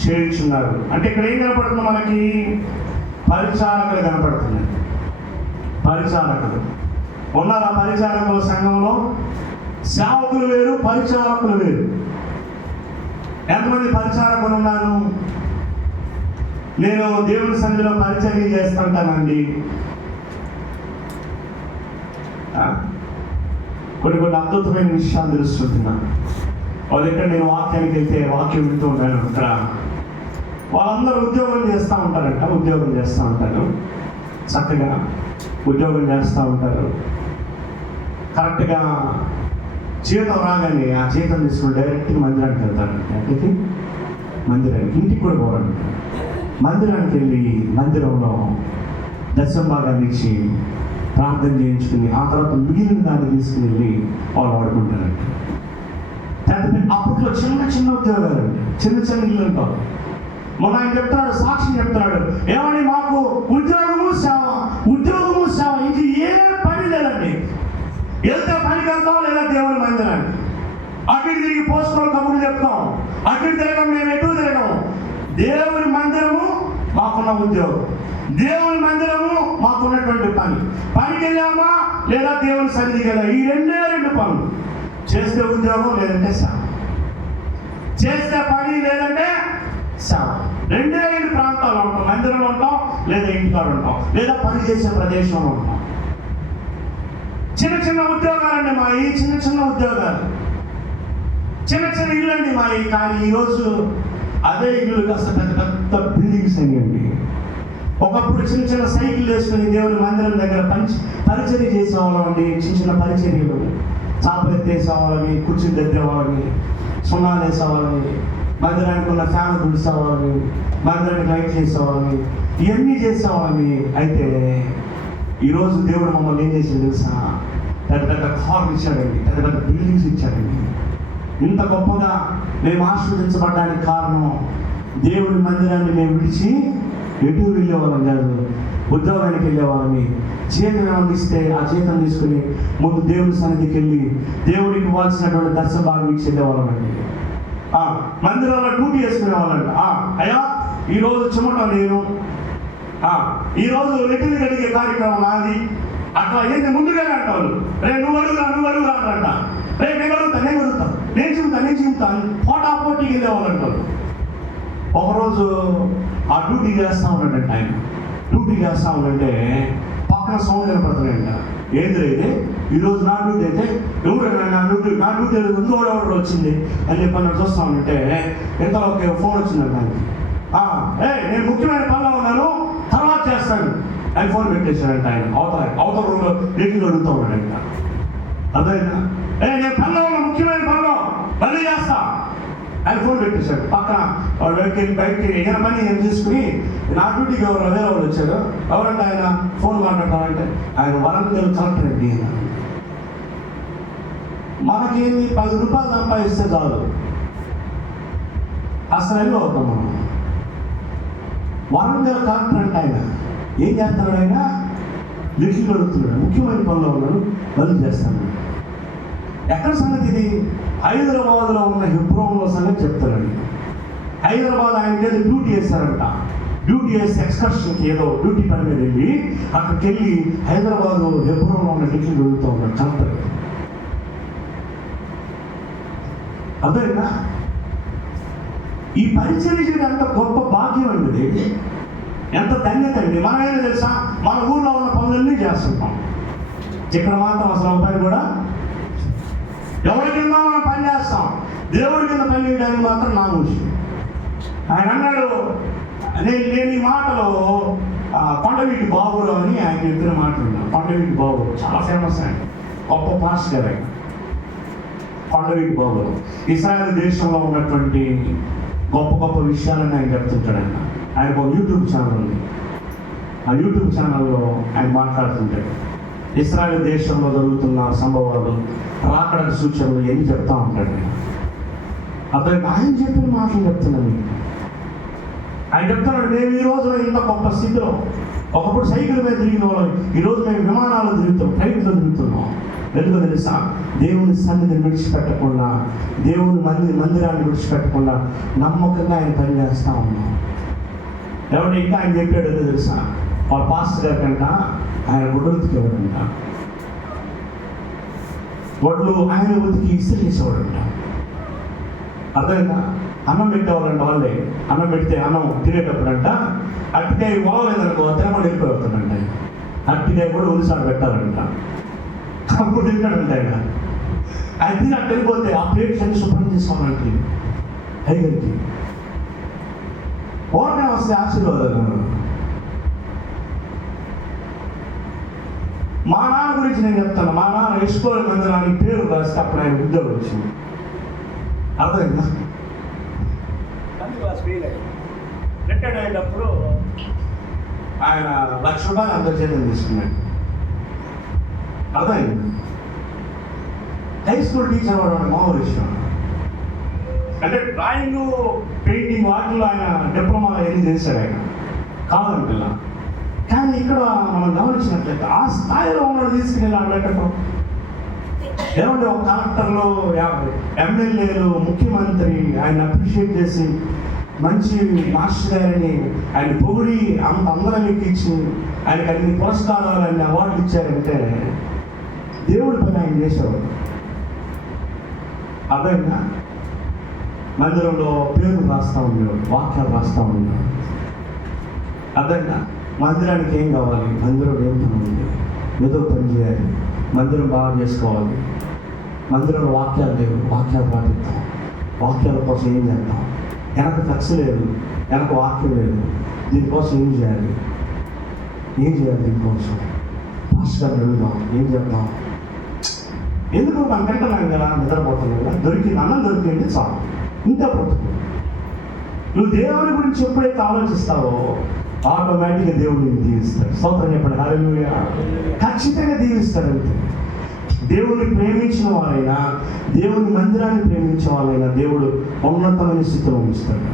చేయుచున్నారు అంటే ఇక్కడ ఏం కనపడుతుంది మనకి? పరిచారకులు కనపడుతున్నాయి. పరిచారకులు ఉన్నారా? పరిచారకుల సంఘంలో సేవకులు వేరు, పరిచారకులు వేరు. ఎంతమంది పరిచారకులు ఉన్నారు? నేను దేవుని సన్నిధిలో పరిచర్య చేస్తుంటానండి. కొన్ని అద్భుతమైన విషయాలు తెలుస్తుంటున్నాను. వాళ్ళ దగ్గర నేను వాక్యానికి వెళ్తే వాక్యం వింటూ ఉంటాను. అక్కడ వాళ్ళందరూ ఉద్యోగం చేస్తూ ఉంటారు. చక్కగా ఉద్యోగం చేస్తూ ఉంటారు. కరెక్ట్గా జీతం రాగానే ఆ జీతం తీసుకుని డైరెక్ట్గా మందిరానికి వెళ్తారు. ఎక్కడికి? మందిరానికి. ఇంటికి కూడా పోరండి. మందిరానికి వెళ్ళి మందిరంలో దశమ భాగాన్ని ఇచ్చి ప్రార్థన చేయించుకుని ఆ తర్వాత మిగిలిన దాన్ని తీసుకుని వెళ్ళి వాళ్ళు వాడుకుంటారండి. అప్పట్లో చిన్న చిన్న ఉద్యోగాలండి, చిన్న చిన్న ఇల్లు ఉంటారు. మొన్న ఆయన చెప్తాడు, సాక్షి చెప్తాడు, ఏమని మాకు ఉద్యోగము సేవ ఇది ఏ పని లేదండి. వెళ్తే పనికి వెళ్తాం, లేదా దేవుని మందిరాన్ని అటు తిరిగి పోస్టులు కబుర్లు చెప్తాం, అటు తిరగడం, మేము ఎటు తిరగడం. దేవుని మందిరము మాకున్న ఉద్యోగం, దేవుని మందిరము మాకున్నటువంటి పనికి వెళ్ళామా లేదా దేవుని సన్నిధికి వెళ్ళా, ఈ రెండు పనులు. చేస్తే ఉద్యోగం, లేదంటే సేవ. చేస్తే పని, లేదంటే సేవ. రెండు ప్రాంతాల్లో ఉంటాం. మందిరంలో ఉంటాం, లేదా ఇంటికాడ ఉంటాం, లేదా పని చేసే ప్రదేశంలో ఉంటాం. చిన్న చిన్న ఉద్యోగాలండి మావి, చిన్న ఉద్యోగాలు, చిన్న ఇల్లు అండి మావి. కానీ ఈరోజు అదే ఇల్లు కాస్త పెద్ద బిల్డింగ్స్ అయ్యండి. ఒకప్పుడు చిన్న సైకిల్ వేసుకుని దేవుని మందిరం దగ్గర పరిచర్య చేసేవాళ్ళం అండి. చిన్న పరిచర్యలు, చాపలు ఎత్తేసేవాళ్ళని, కుర్చీలు తెచ్చేవాళ్ళని, సున్నాలు వేసేవాళ్ళని, మందిరానికి ఉన్న ఫ్యాన్ తుడిసేవాళ్ళని, మందిరానికి లైట్ చేసేవాళ్ళని, ఇవన్నీ చేసేవాళ్ళని. అయితే ఈరోజు దేవుడు మమ్మల్ని ఏం చేసింది తెలుసా? పెద్ద కార్లు ఇచ్చాడండి, పెద్ద బిల్డింగ్స్ ఇచ్చాడండి. ఇంత గొప్పగా మేము ఆశీర్వదించబడడానికి కారణం దేవుని మందిరాన్ని మేము విడిచి ఎటు వెళ్ళేవాళ్ళం కాదు, ఉద్యోగానికి వెళ్ళేవాళ్ళని. జీతం ఏమనిస్తే ఆ జీతం తీసుకుని ముందు దేవుని సన్నిధికి వెళ్ళి దేవుడికి ఇవ్వాల్సినటువంటి దర్శన భాగం ఇచ్చి వెళ్ళేవాళ్ళం అండి. మందిరంలో డ్యూటీ చేసుకునే వాళ్ళంట. అయ్యా ఈరోజు చెమట నేను, ఈరోజు రెట్టిని కడిగే కార్యక్రమం నాది, అట్లా ఏంటి ముందుగానే అంటారు. నువ్వు అడుగురా అంట. నేను అడుగుతాను, నేను చెబుతాను పోటాపోటీకి వెళ్ళేవాళ్ళు అంటారు. ఒకరోజు ఆ డ్యూటీ చేస్తా ఉన్నాడంటే ఆయన డ్యూటీ చేస్తా ఉండంటే పక్కన సౌండ్ కనపడుతున్నాయంట. ఏంటి అయితే ఈరోజు నా డ్యూటీ అయితే ఎవరైనా నా డ్యూటీ ఇంకోడెవరు వచ్చింది అని చెప్పి నన్ను చూస్తా ఉంటే ఎంతలో ఒక ఫోన్ వచ్చిందంట ఆయనకి. నేను ముఖ్యమైన పనిలో ఉన్నాను, తర్వాత చేస్తాను అని ఫోన్ పెట్టేశాడంట ఆయన. అవతల రూమ్లో రేట్లు అడుగుతూ ఉన్నాడంట. అదైనా నేను పనిలో ఉన్న ముఖ్యమైన పనిలో మళ్ళీ చేస్తా ఆయన ఫోన్ పెట్టేశాడు. పక్కన బయటకి ఏదైనా పని ఏం చేసుకుని నా డ్యూటీకి ఎవరు వేరే వాళ్ళు వచ్చారు. ఎవరంటే ఆయన ఫోన్ మాట్లాడతారంటే ఆయన వరంగల్ కలెక్టర్ అండి. మనకేమి 10 రూపాయలు సంపాదిస్తే చాలు, అసలు ఎన్నో అవుతాం మనం. వరంగల్ కలెక్టర్ అంటే ఆయన ఏం చేస్తున్నాడు? ఆయన లిటిల్ అడుగుతున్నాడు, ముఖ్యమైన పనిలో ఉన్నాడు, బదులు చేస్తాడు. ఎక్కడ సంగతి ఇది? హైదరాబాద్లో ఉన్న హెబ్రోన్లో సంగతి చెప్తారండి. హైదరాబాద్ ఆయనకి ఏదో డ్యూటీ వేస్తారంట. డ్యూటీ వేస్తే ఎక్స్కర్షన్కి ఏదో డ్యూటీ పని మీద వెళ్ళి అక్కడికి వెళ్ళి హైదరాబాద్ హెబ్రోన్లో ఉన్న లిటిల్ అడుగుతూ ఉన్నాడు కలెక్టర్. అదేనా ఈ పరిచయం చేయడం ఎంత గొప్ప భాగ్యం అండి, ఎంత ధన్యత అండి. మనమేనా తెలుసా, మన ఊళ్ళో ఉన్న పనులన్నీ చేస్తుంటాం, ఇక్కడ మాత్రం అసలు పని కూడా ఎవరి కింద మనం పని చేస్తాం, దేవుడి కింద పని చేయడానికి మాత్రం నా విషయం. ఆయన అన్నాడు, నేను ఈ మాటలో కొండవీటి బాబురావు అని ఆయన చెప్పిన మాటలు ఉన్నాను. కొండవీటి బాబు చాలా ఫేమస్ అండి, గొప్ప పాస్టర్ గారు ఆయన. కొండవీటి బాబురావు ఇశ్రాయేలు దేశంలో ఉన్నటువంటి గొప్ప విషయాలని ఆయన చెప్తుంటాడు. ఆయన ఒక యూట్యూబ్ ఛానల్ ఉంది. ఆ యూట్యూబ్ ఛానల్లో ఆయన మాట్లాడుతుంటాడు. ఇశ్రాయేలు దేశంలో జరుగుతున్న సంభవాలు, రాకడ సూచనలు ఎన్ని చెప్తా ఉంటాడు. అతనికి ఆయన చెప్పిన మాటలు చెప్తున్నాను. ఆయన చెప్తున్నాడు, మేము ఈ రోజున ఇంత గొప్ప స్థితిలో, ఒకప్పుడు సైకిల్ మీద తిరిగిన వాళ్ళం, ఈరోజు మేము విమానాలు తిరుగుతాం, ఫ్లైట్లో తిరుగుతున్నాం. ఎందుకో తెలుసా? దేవుని సన్నిధిని విడిచిపెట్టకుండా, దేవుని మందిరాన్ని విడిచిపెట్టకుండా నమ్మకంగా ఆయన పనిచేస్తూ ఉన్నాం. ఎవరు ఇంకా ఆయన చెప్పాడు తెలుసా? వాళ్ళ పాస్టర్ గారి కంట ఆయన గుడ్డలు ఉతికేవాడంట. వడ్లు ఆయన ఉతికి ఇస్త్రీ చేసేవాడంట. అర్థమైందా? అన్నం పెట్టేవాళ్ళంట వాళ్ళే. అన్నం పెడితే అన్నం తినేటప్పుడు అంట అట్టికాయ పోలేదనుకో తినకుండా వెళ్ళిపోతుందంట. అట్టికాయ కూడా ఉలిసాడు పెట్టాలంట. అప్పుడు తింటాడంట ఆయన. ఆయన తిని అట్టు వెళ్ళిపోతే ఆ ప్లేట్స్ అన్ని శుభ్రం చేసుకోవాలంటే ఐగరికి ఓరనే వస్తే ఆశీర్వాదాలు. మా నాన్న గురించి నేను చెప్తాను. మా నాన్న ఎస్కోల మందిరానికి పేరు రాస్తే అప్పుడు ఆయన ఉద్యోగం వచ్చింది. అర్థమైందా? రిటైర్డ్ అయినప్పుడు ఆయన ₹1,00,000 అంత జీతం తీసుకున్నాడు. అర్థమైంది? హై స్కూల్ టీచర్ వాడు మామూలు విషయం. అంటే డ్రాయింగ్, పెయింటింగ్ వాటిల్లో ఆయన డిప్లొమా ఏం చేశాడు ఆయన, కాదంటే. కానీ ఇక్కడ మనం గమనించినట్లయితే ఆ స్థాయిలో ఉన్నాడు తీసుకెళ్ళి ఆ పెట్టడం. ఏమంటే ఒక కలెక్టర్లు, ఎమ్మెల్యేలు, ముఖ్యమంత్రి ఆయన అప్రిషియేట్ చేసి మంచి మాస్టర్ గారిని ఆయన పొగిడి అంత అందరం ఎక్కించి ఆయనకి అన్ని పురస్కారాలు, అన్ని అవార్డులు ఇచ్చారంటే దేవుడి పని ఆయన చేసేవాడు. అర్థమైందా? మందిరంలో పేరు రాస్తూ ఉండేవాడు, వాక్యాలు రాస్తూ ఉండేవాడు. అర్థమైందా? మందిరానికి ఏం కావాలి, మందిరంలో ఏం పని ఉంది, ఏదో పని చేయాలి, మందిరం బాగా చేసుకోవాలి. మందిరంలో వాక్యాలు లేవు, వాక్యాలు పాటిద్దాం. వాక్యాల కోసం ఏం చేద్దాం, వెనక ఖర్చు లేదు, వెనక వాక్యం లేదు, దీనికోసం ఏం చేయాలి దీనికోసం పాస్టర్ గారిని అడుగుదాం, ఏం చేద్దాం. ఎందుకు మనం తింటున్నాం కదా, నిద్రపోతున్నాం కదా, దొరికింది, అన్నం దొరికింది చాలు, ఇంత బ్రతుకు. నువ్వు దేవుని గురించి ఎప్పుడైతే ఆలోచిస్తావో ఆటోమేటిక్గా దేవుడు నేను దీవిస్తాడు. స్తోత్రం చెప్పండి. హల్లెలూయా. ఖచ్చితంగా దీవిస్తాడంతే. దేవుడిని ప్రేమించిన వాళ్ళైనా, దేవుని మందిరాన్ని ప్రేమించిన వాళ్ళైనా దేవుడు ఉన్నతమైన స్థితిలో ఉంచుతాడు.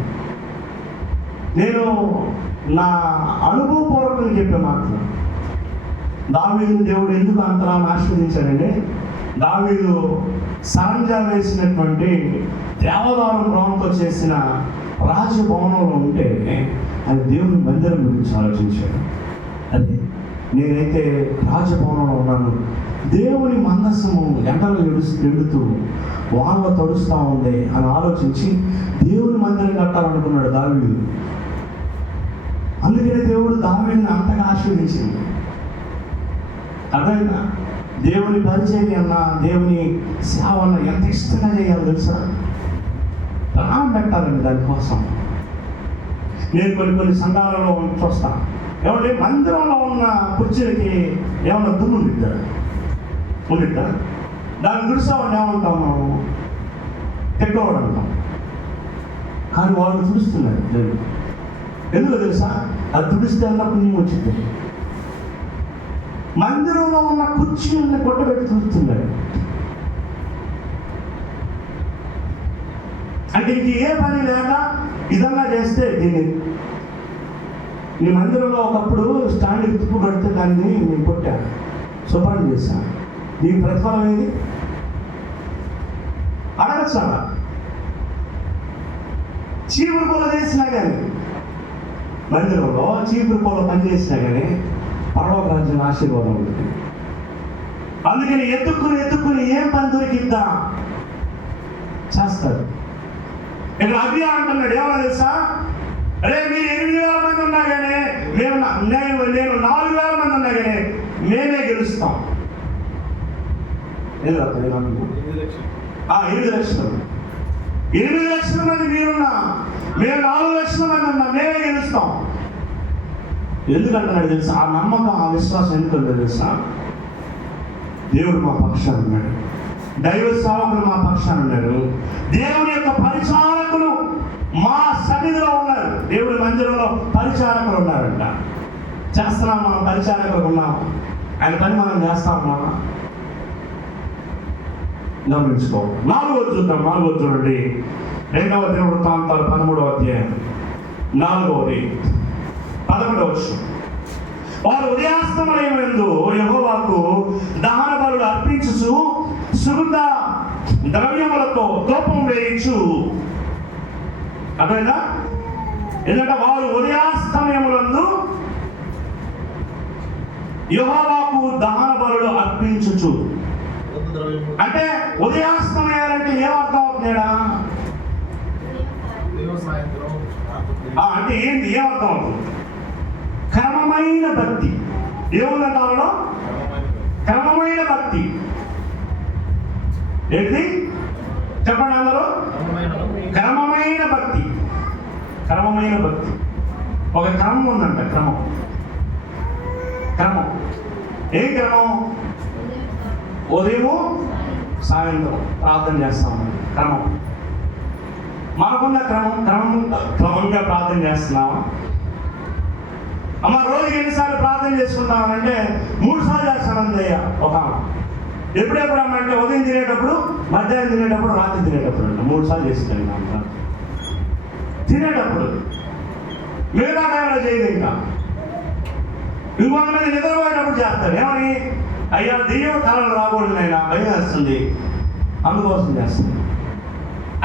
నేను నా అనుభవపూర్వకంగా చెప్పే మాటలు, దావీదుని దేవుడు ఎందుకు అంతలా ఆశీర్వదించాడంటే, దావీదు సరంజా వేసినటువంటి దేవదారం రాముతో చేసిన రాజభవనంలో ఉంటే ఆయన దేవుని మందిరం గురించి ఆలోచించాడు. అదే నేనైతే రాజభవనంలో ఉన్నాను, దేవుని మందస్సము ఎండలో ఎండుతూ వానలో తడుస్తూ ఉంది అని ఆలోచించి దేవుని మందిరం కట్టాలనుకున్నాడు దావీదు. అందుకనే దేవుడు దావీదుని అంతగా ఆశీర్వదించింది. అదైనా దేవుని పరిచయం అన్నా, దేవుని సేవ అన్నా ఎంత ఇష్టంగా చేయాలో తెలుసా? ప్రాణం పెట్టాలండి దానికోసం. నేను కొన్ని సంఘాలలో చూస్తాను, ఏమంటే మందిరంలో ఉన్న కుర్చీలకి ఏమన్నా దుమ్ము ఉండిద్దా? దాన్ని తుడిసామని ఏమంటాం మనం? తెగ్గవాడు అంటాం. కానీ వాళ్ళు తుడుస్తున్నారు దేవుడు. ఎందుకు తెలుసా? అది తుడిస్తే అలా పుణ్యం వచ్చింది. మందిరంలో ఉన్న కుర్చీలను కొట్టబెట్టి తుడుస్తున్నాడు. అంటే ఇంక ఏ పని లేక ఇదన్నా చేస్తే దీన్ని, నీ మందిరంలో ఒకప్పుడు స్టాండ్ తుప్పు కడితే దాన్ని నేను కొట్టాను, శుభ్రం చేశాను, దీని ప్రతిఫలం ఏది అడగచ్చా? చీపురు పూల చేసినా కానీ, మందిరంలో చీపురు పూల పని చేసినా కానీ పరలోక రాజ్యం ఆశీర్వాదం ఉంటుంది. అందుకని ఎత్తుక్కుని ఏం పని దొరికిద్దా చేస్తారు. ఇక్కడ అభియా అంటున్నాడు, ఏమన్నా తెలుసా? అరే మీరు 8,000 మంది ఉన్నా కానీ నేను 4,000 మంది ఉన్నా కానీ మేమే గెలుస్తాం. 8 లక్షలు 8 లక్షల మంది మీరున్నా, మేము 4 లక్షల మంది ఉన్నా, మేమే గెలుస్తాం. ఎందుకంటున్నాడు తెలుసా? ఆ నమ్మకం, ఆ విశ్వాసం ఎందుకంటే తెలుసా? దేవుడు మా పక్షాన ఉన్నాడు, దైవ సేవకులు మా పక్షాన ఉన్నారు, దేవుని యొక్క పరిచారకులు మా సన్నిధిలో ఉన్నారు. దేవుడి మందిరంలో పరిచారకులు ఉన్నారంట. చేస్తున్నాం, మనం పరిచారకులు ఉన్నాము. ఆయన పని మనం చేస్తా ఉన్నామా? గమనించుకో. 4వ చూద్దాం. 4వ చూడండి, 2వ దినవృత్తాంతాలు 13వ అధ్యాయం 4వది 11వ వచనం. వారు ఉదయాస్తమయమందు యెహోవాకు దహన బలులు అర్పించుచు సుగంధ ద్రవ్యములతో ధూపం వేయించు. అర్థమైందా? ఎందుకంటే వారు ఉదయాస్తమయములందు యెహోవాకు దహన బలులు అర్పించుచు అంటే ఉదయాస్తమయాలంటే ఏమర్థం అవుతున్నాడా? అంటే ఏంటి, ఏమర్థం అవుతుంది? క్రమమైన భక్తి. దేవుని అంటాలో క్రమమైన భక్తి ఏంటి చెప్పండి అందరూ? క్రమమైన భక్తి. క్రమమైన భక్తి. ఒక క్రమం ఉందంట. క్రమం ఏం క్రమం? ఉదయము సాయంత్రం ప్రార్థన చేస్తాం. క్రమం. మనకున్న క్రమంగా ప్రార్థన చేస్తున్నామా? అమ్మ రోజుకి ఎన్నిసార్లు ప్రార్థన చేసుకుంటామంటే 3 సార్లు చేస్తానందయ్య ఒక ఎప్పుడెప్పుడు అమ్మంటే ఉదయం తినేటప్పుడు, మధ్యాహ్నం తినేటప్పుడు, రాత్రి తినేటప్పుడు అంట 3 సార్లు చేస్తాను. తినేటప్పుడు మిగతా టైంలో చేయదు. ఇంకా ఇంకొంతమంది నిద్రపోయేటప్పుడు చేస్తారు. ఏమని? అయ్యా దెయ్యం కళలు రాకూడదు, నేను భయం వేస్తుంది, అందుకోసం చేస్తుంది.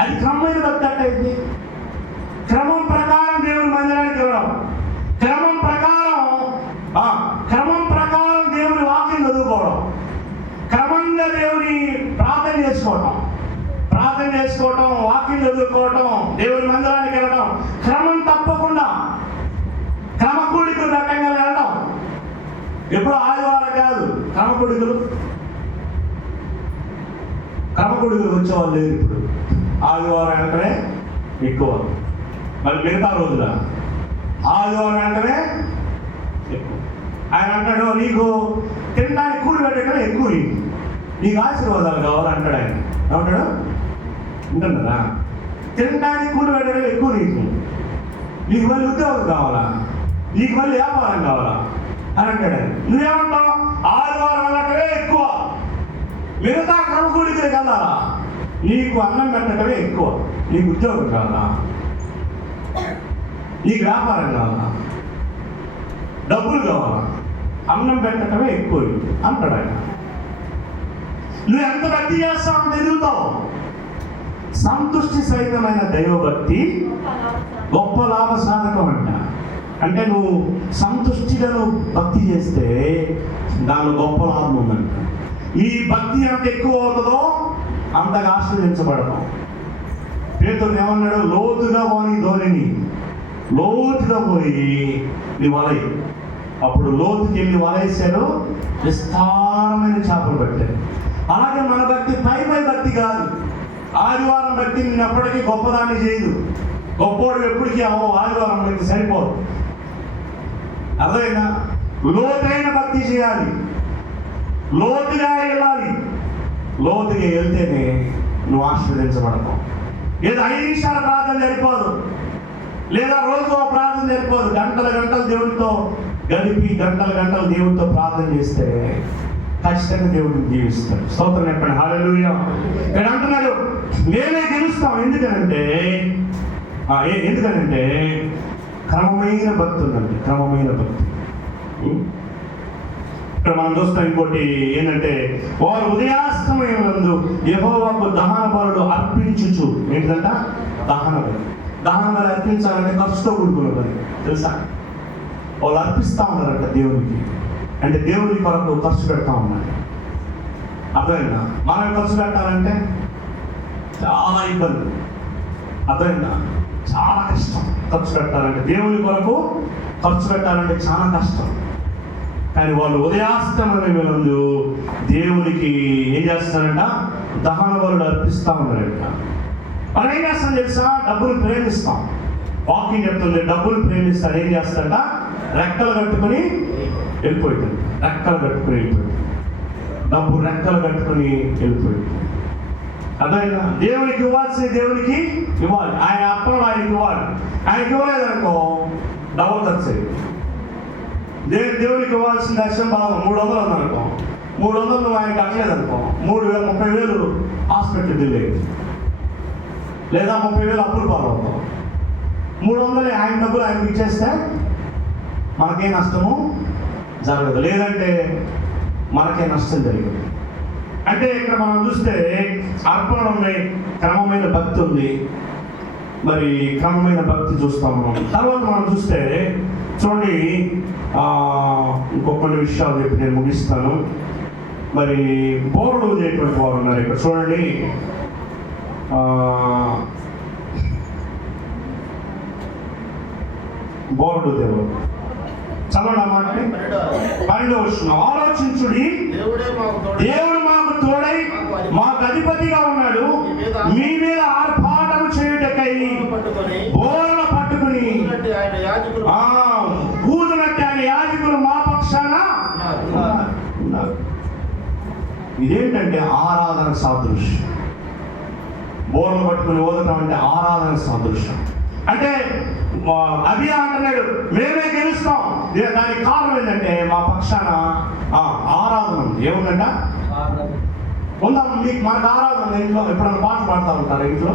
అది క్రమమైన భక్తి అట్టయింది. క్రమం ప్రకారం దేవుని మందిరానికి వెళ్ళడం, క్రమం ప్రకారం దేవుని వాక్యం చదువుకోవడం, క్రమంగా దేవుని ప్రార్థన చేసుకోవటం, వాక్యం చదువుకోవటం, దేవుని మందిరానికి వెళ్ళడం, క్రమం తప్పకుండా క్రమకూడికలు రకంగా వెళ్ళడం. ఎప్పుడు ఆదివారం కాదు, క్రమకూడికలు వచ్చేవాళ్ళు లేరు. ఇప్పుడు ఆదివారం వెంటనే ఎక్కువ, మరి మిగతా రోజుల ఆదివారం వెంటనే ఎక్కువ. ఆయన అంటాడు, నీకు తినడానికి కూడి పెట్టడం ఎక్కువ, నీకు ఆశీర్వాదాలు కావాలంటాడు ఆయన. ఏమంటాడు? ఉంటుందా? తినడానికి కూడి పెట్టడం ఎక్కువ, నీకు మళ్ళీ ఉద్యోగం కావాలా, నీకు మళ్ళీ వ్యాపారం కావాలా అని అంటాడు ఆయన. నువ్వేమంటావు? ఆదివారం వెళ్ళటమే ఎక్కువ, మిగతా క్రమకూడికలు కదా. నీకు అన్నం పెట్టడమే ఎక్కువ, నీకు ఉద్యోగం కావాలా, నీకు వ్యాపారం కావాలా, డబ్బులు కావాలా, అన్నం పెట్టడమే ఎక్కువ అంటాడు ఆయన. నువ్వు ఎంత భక్తి చేస్తావు ఎదుగుతావు. సంతుష్టి సహితమైన దైవభక్తి గొప్ప లాభ సాధకం అంట. అంటే నువ్వు సంతుష్టిగా నువ్వు భక్తి చేస్తే దానిలో గొప్ప లాభం ఉందంట. ఈ భక్తి ఎంత ఎక్కువ అవుతుందో అంతగా ఆశ్రయించబడతాం. పేతురు ఏమన్నాడు? లోతుగా పోని ధోనిని, లోతుగా పోయి నీ వలై. అప్పుడు లోతుకి వెళ్ళి వలేశారు, విస్తారమైన చేపలు పట్టారు. అలాగే మన భక్తి పై భక్తి కాదు. ఆదివారం భక్తి నేను ఎప్పటికీ గొప్పదాన్ని చేయదు. గొప్పవాడు ఎప్పటికీ ఆదివారం భక్తి సరిపోదు. అదేనా? లోతైన భక్తి చేయాలి, లోతుగా వెళ్ళాలి. లోతుగా వెళ్తేనే నువ్వు ఆశీర్వదించబడతావు. ఏదో 5 నిమిషాల ప్రార్థన సరిపోదు, లేదా రోజు ప్రార్థన సరిపోదు. గంటలు దేవుడితో గడిపి గంటలు దేవుడితో ప్రార్థన చేస్తే ఖచ్చితంగా దేవుడిని దీవిస్తాడు. స్తోత్రం చెప్పండి. హల్లెలూయా. ఇక్కడ అంటున్నాడు, నేనే గెలుస్తాం. ఎందుకనంటే క్రమమైన భక్తి ఉందండి, క్రమమైన భక్తి. ఇక్కడ మనం చూస్తాం. ఇంకోటి ఏంటంటే, వారు ఉదయాస్తమయమునందు యెహోవాకు దహన బలులు అర్పించుచు. ఏంటంట? దహన బలి అర్పించాలంటే ఖర్చుతో కూడుకున్న పని, తెలుసా? వాళ్ళు అర్పిస్తూ ఉన్నారంట దేవునికి. అంటే దేవుని కొరకు ఖర్చు పెడతా ఉన్నారు. అర్థమైందా? మనం ఖర్చు పెట్టాలంటే చాలా ఇబ్బంది. అర్థమైందా? చాలా కష్టం ఖర్చు పెట్టాలంటే. దేవుని కొరకు ఖర్చు పెట్టాలంటే చాలా కష్టం. కానీ వాళ్ళు ఉదయాస్తమయమునందు దేవునికి ఏం చేస్తారంట? దహన బలులు అర్పిస్తూ ఉన్నారంట. మనం ఏం చేస్తాం తెలుసా? డబ్బులు ప్రేమిస్తాం. వాకింగ్ చెప్తుంది, డబ్బులు ప్రేమిస్తారు. ఏం చేస్తారంట? రెక్కలు కట్టుకొని వెళ్ళిపోయింది. డబ్బు రెక్కలు కట్టుకొని వెళ్ళిపోయింది. అదైనా దేవునికి ఇవ్వాల్సిన దేవునికి ఇవ్వాలి. ఆయన అప్పలు ఆయనకి ఇవ్వాలి. ఆయనకి ఇవ్వలేదనుకో డబ్బులు ఖర్చు. దేవునికి ఇవ్వాల్సిన దర్శనం భాగం 300 ఉందనుకో, 300 నువ్వు ఆయన కట్టలేదనుకో, 30,000 హాస్పిటల్ బిల్, లేదా 30,000 అప్పులు పాలవుతాం. 300 ఆయన డబ్బులు ఆయనకి ఇచ్చేస్తే మనకే నష్టము జరగదు, లేదంటే మనకే నష్టం జరిగింది. అంటే ఇక్కడ మనం చూస్తే అర్పణలు ఉన్నాయి, క్రమమైన భక్తి ఉంది. మరి క్రమమైన భక్తి చూస్తాం మనం. తర్వాత మనం చూస్తే చూడండి, ఇంకొన్ని విషయాలు చెప్పి నేను ముగిస్తాను. మరి బోర్లు ఊదేటువంటి వారు ఉన్నారు ఇక్కడ చూడండి. బోర్డు దేవుడు చదవడం మాట 12వ వచనం. ఆలోచించుడి, దేవుడు మాకు తోడై మాకు అధిపతిగా ఉన్నాడు. మీ మీద ఆర్భాటము చేయుటకై బోర్ల పట్టుకుని ఊదునట్టు ఆయన యాజకులు మా పక్షాన ఇదేంటంటే ఆరాధన సాదృశ్యం. బోర్లు పట్టుకుని ఊదటం అంటే ఆరాధన సాదృశ్యం. అంటే అభియా అంటున్నాడు మేమే గెలుస్తాం. దానికి కారణం ఏంటంటే మా పక్షాన ఆరాధన ఉంది. ఏముందంట? ఉందా మీకు? మనకు ఆరాధన ఇంట్లో ఎప్పుడైనా పాటలు పాడుతూ ఉంటారు ఇంట్లో?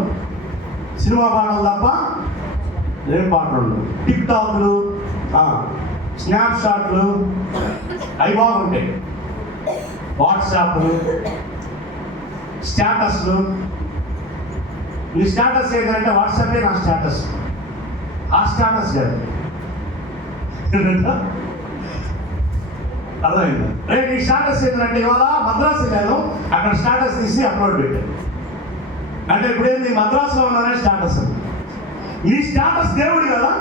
సినిమా పాటలు తప్ప ఏం పాటలు ఉండవు. టిక్ టాక్లు, స్నాప్ షాట్లు అవి బాగుంటాయి. వాట్సాప్లు, స్టేటస్లు. నీ స్టేటస్ ఏంటంటే వాట్సాపే నా స్టేటస్. ఆ స్టేటస్ కాదు, అర్థమైందా? రేపు నీ స్టేటస్ ఏంటంటే ఇవాళ మద్రాసు లేదు, అక్కడ స్టేటస్ తీసి అప్లోడ్ పెట్టాను అంటే ఇప్పుడు ఏంది మద్రాసులో ఉన్నానే స్టేటస్. నీ స్టేటస్ దేవుడు కదా.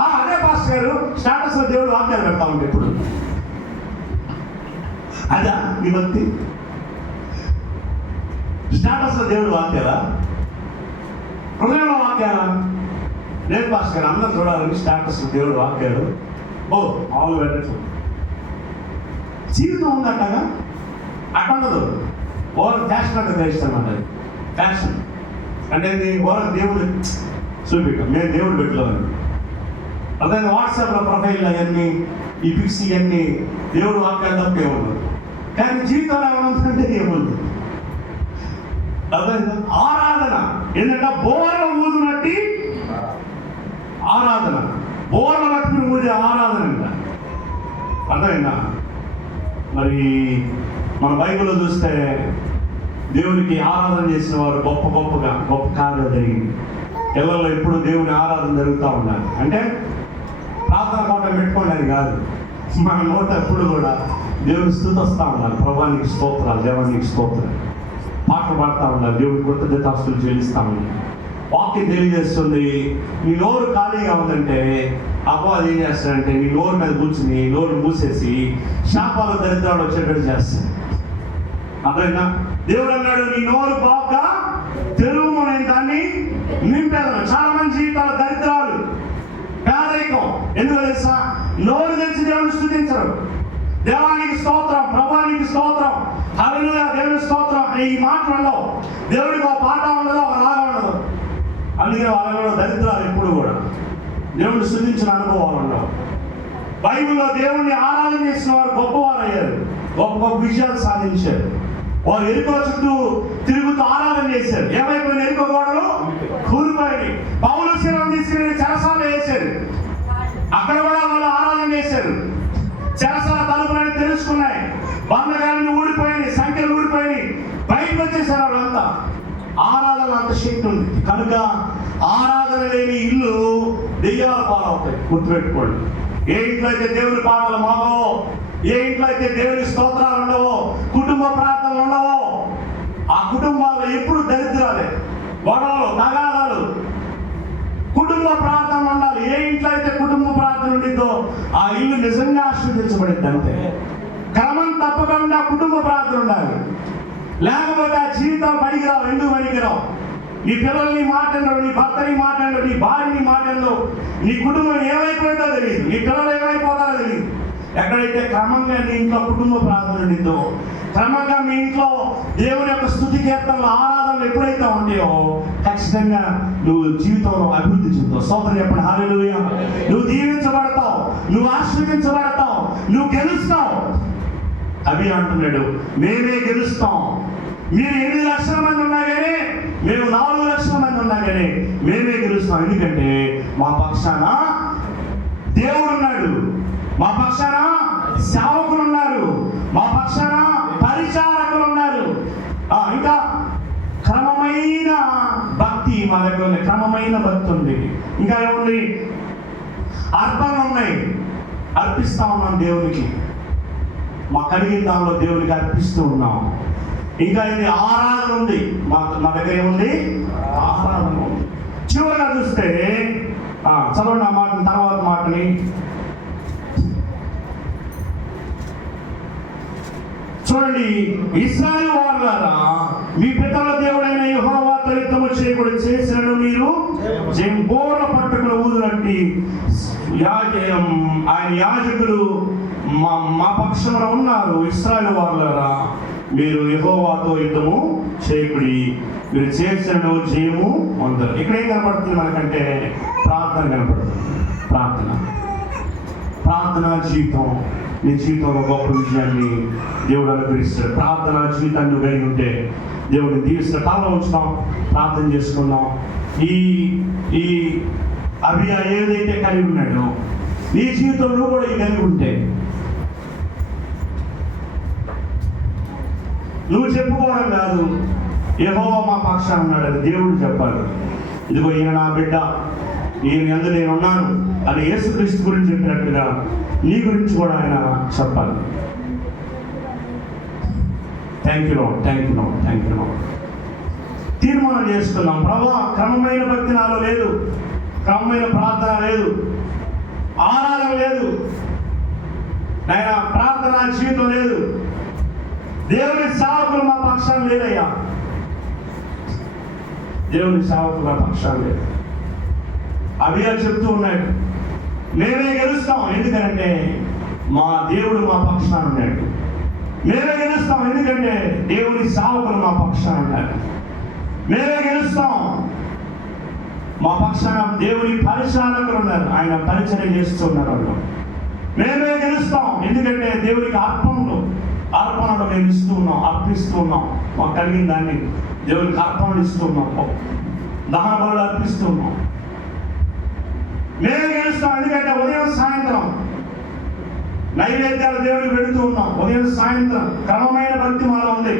అదే పాస్టర్ గారు స్టేటస్ లో దేవుడు వాక్యాలు పెడతా ఉంటే ఇప్పుడు అదా నీ భక్తి? స్టేటస్ లో దేవుడు వాక్యాలా, హృదయంలో వాక్యాలా? లేదు పాస్టర్ గారు అందరూ చూడాలని స్టేటస్ లో దేవుడు వాక్యాలు మామూలు పెట్టచ్చు. జీవితం ఉందట్టగా అట్టుండదు. ఓవర్ ఫ్యాషన్ అంటే తెలుస్తామంట. ఫ్యాషన్ అంటే ఓవర్ దేవుడు చూపించాం, మేము దేవుడు పెట్టలేము. అదే వాట్సాప్లో ప్రొఫైల్ అవన్నీ ఈ పిక్స్ ఇవన్నీ దేవుడు వాక్యాలు తప్ప ఏముండదు. కానీ జీవితంలో ఏమవుతుందంటే ఏముంది? అదే ఆరాధన ఏంటంటే బోర్ల ఊదునట్టి ఆరాధన. బోర్ల పట్టుకుని ఊదే ఆరాధన అంట. అర్థమైందా? మరి మన బైబిల్లో చూస్తే దేవునికి ఆరాధన చేసిన వారు గొప్ప కార్యాలు జరిగింది. పిల్లల్లో ఎప్పుడు దేవుని ఆరాధన జరుగుతూ ఉండాలి. అంటే ప్రార్థన కోట పెట్టుకోవడానికి కాదు, మన నోట ఎప్పుడు కూడా దేవుని స్తుతి వస్తూ ఉండాలి. ప్రభానికి స్తోత్రాలు, దేవానికి స్తోత్రాలు, పాటలు పాడుతూ ఉండాలి, దేవుని కృతజ్ఞతాస్తులు చెల్లిస్తూ ఉండాలి. వాక్యం తెలియజేస్తుంది. నీ నోరు ఖాళీగా ఉందంటే అపవాది ఏం చేస్తాడంటే నీ నోరు మీద కూర్చుని నోరు మూసేసి శాపాలు దరిద్రాలు వచ్చేటట్టు చేస్తాడు. అదైనా దేవుడు అన్నాడు నీ నోరు బాగా తెరువు, నేను దాన్ని నింపేదను. చాలా మంది జీవితాల దరిద్రాలు, పేదరికం. ఎందుకు తెలుసా? నోరు తెరిచి దేవుని స్తుతించరు. దేవానికి స్తోత్రం, ప్రభానికి స్తోత్రం, హల్లెలూయా, దేవుని స్తోత్రం అనే ఈ మాటలలో దేవుడికి ఒక పాట ఉండదు, ఒక రాగం ఉండదు. అందుకే వాళ్ళలో దరిద్రాలు ఎప్పుడు కూడా దేవుడిని స్తుతించిన అనుభవాలు ఉండవు. బైబిల్లో దేవుణ్ణి ఆరాధన చేసిన వారు గొప్పవారు అయ్యారు, గొప్ప విజయాలు సాధించారు. వారు ఎరుకల చుట్టూ తిరుగుతూ ఆరాధన చేశారు. ఏమైపోయిన ఎరుక గోడలు కూలిపోయి పౌలు శిరం తీసుకుని చెరసాలలో వేశారు. అక్కడ కూడా వాళ్ళు ఆరాధన చేశారు. చెరసాల తలుపులని తెలుసుకున్నాయి, బంధకాలను ఊడిపోయి, సంఖ్యలు ఊడిపోయి బయటకు వచ్చేసారు వాళ్ళంతా. ఆరాధన అంత శక్తి ఉంది కనుక ఆరాధన లేని ఇల్లు దెయ్యాల పాలవుతాయి. గుర్తుపెట్టుకోండి. ఏ ఇంట్లో అయితే దేవుని పాటలు మోగవో, ఏ ఇంట్లో అయితే దేవుని స్తోత్రాలు ఉండవో, కుటుంబ ప్రార్థనలు ఉండవో, ఆ కుటుంబాల్లో ఎప్పుడు దరిద్రాలే, గొడవలు, తగాదాలు. కుటుంబ ప్రార్థన ఉండాలి. ఏ ఇంట్లో అయితే కుటుంబ ప్రార్థన ఉండిందో ఆ ఇల్లు నిజంగా ఆశీర్వదించబడింది. అంతే. క్రమం తప్పకుండా కుటుంబ ప్రార్థన ఉండాలి. లేకపోతే ఆ జీవితాలు పనికిరావు. ఎందుకు పనికిరావు? నీ పిల్లల్ని మాట్లాడరు, నీ భర్తని మాట్లాడరు, నీ భార్యని మాట్లాడరు, నీ కుటుంబం ఏమైపోయిందో తెలియదు, నీ పిల్లలు ఏమైపోతారో తెలియదు. ఎక్కడైతే క్రమంగా నీ ఇంట్లో కుటుంబ ప్రార్థన ఉండిందో, క్రమంగా మీ ఇంట్లో దేవుని యొక్క స్తుతి కీర్తనలు, ఆరాధనలు ఎప్పుడైతే ఉంటాయో ఖచ్చితంగా నువ్వు జీవితంలో అభివృద్ధి చెందుతావు. స్తోత్రం చెప్పండి, హల్లెలూయా. నువ్వు దీవించబడతావు, నువ్వు ఆశీర్వదించబడతావు, నువ్వు గెలుస్తావు. అవి అంటున్నాడు మేమే గెలుస్తాం. మీరు 8 లక్షల మంది ఉన్నా కానీ, మేము 4 లక్షల మంది ఉన్నా కానీ మేమే గెలుస్తాం. ఎందుకంటే మా పక్షాన దేవుడు ఉన్నాడు, మా పక్షాన సేవకులు ఉన్నారు, మా పక్షాన పరిచారకులు ఉన్నారు. ఇంకా క్రమమైన భక్తి మా దగ్గర ఉంది, క్రమమైన భక్తి ఉంది. ఇంకా ఏముంది? అర్పణలు ఉన్నాయి, అర్పిస్తా ఉన్నాం దేవునికి. మా కలిగిన దానిలో దేవునికి అర్పిస్తూ ఉన్నాం. ఇంకా ఇది ఆరాధన ఉంది, మా దగ్గర ఏముంది? ఆరాధన ఉంది. చివరిగా చూస్తే చదవండి ఆ మాటని, తర్వాత మాటని. చూడండి, ఇశ్రాయేలు వారులారా, మీ పితరుల దేవుడైన యెహోవాతో యుద్ధము చేయకూడదు చేసినను మీరు బోర్ల పట్టుకుని ఊదునట్టి ఉన్నటువంటి ఆయన యాజకులు మా పక్షంలో ఉన్నారు. ఇశ్రాయేలు వారులారా, మీరు యెహోవాతో యుద్ధము చేయకుడి, మీరు చేసిన జయము పొందరు. ఇక్కడ ఏం కనపడుతుంది మనకంటే? ప్రార్థన కనపడుతుంది. ప్రార్థన జీవితం. నీ జీవితంలో గొప్ప విజయాన్ని దేవుడు అనుగ్రహిస్తాడు. ప్రార్థన జీవితాన్ని నువ్వు కలిగి ఉంటే దేవుడిని దీవిస్తాడు. కాలంలో ఉంచుతాం, ప్రార్థన చేసుకుందాం. ఈ అబియా ఏదైతే కలిగి ఉన్నాడో నీ జీవితంలో కూడా ఈ కలిగి ఉంటే నువ్వు చెప్పుకోవడం కాదు, యెహోవా మా పక్షాన ఉన్నాడు అని దేవుడు చెప్పాలి. ఇదిగో ఈయన నా బిడ్డ, ఈయన యందు నేను ఉన్నాను అని యేసుక్రీస్తు గురించి చెప్పినట్టుగా నీ గురించి కూడా ఆయన చెప్పాలి. Thank you lord. తీర్మానం చేసుకున్నాం, ప్రభువా క్రమమైన భక్తి నాలో లేదు, క్రమమైన ప్రార్థన లేదు, ఆరాధన లేదు, నాయన ప్రార్థన జీవితం లేదు, దేవుని సేవకులు మా పక్షాన లేదయ్యా, దేవుని సేవకులు మా పక్షాన లేదు. అబియా చెప్తూ ఉన్నాడు, మేమే గెలుస్తాం, ఎందుకంటే మా దేవుడు మా పక్షాన ఉన్నాడు. మేమే గెలుస్తాం, ఎందుకంటే దేవుని సేవకులు మా పక్షాన ఉన్నారు. మేమే గెలుస్తాం, మా పక్షాన దేవుని పరిచారకులు ఉన్నారు, ఆయన పరిచయం చేస్తున్నారు వాళ్ళు. మేమే గెలుస్తాం, ఎందుకంటే దేవునికి అర్పణలు మేము ఇస్తూ ఉన్నాం, అర్పిస్తూ ఉన్నాం. మాకు కలిగిన దాన్ని దేవునికి అర్పణలు ఇస్తూ ఉన్నాం, దహన బలులు అర్పిస్తూ ఉన్నాం. మేమే గెలుస్తాం, ఎందుకంటే ఉదయం సాయంత్రం నైవేద్యాలు దేవుడికి పెడుతూ ఉన్నాం. ఉదయం సాయంత్రం క్రమమైన భక్తి మాలో ఉంది.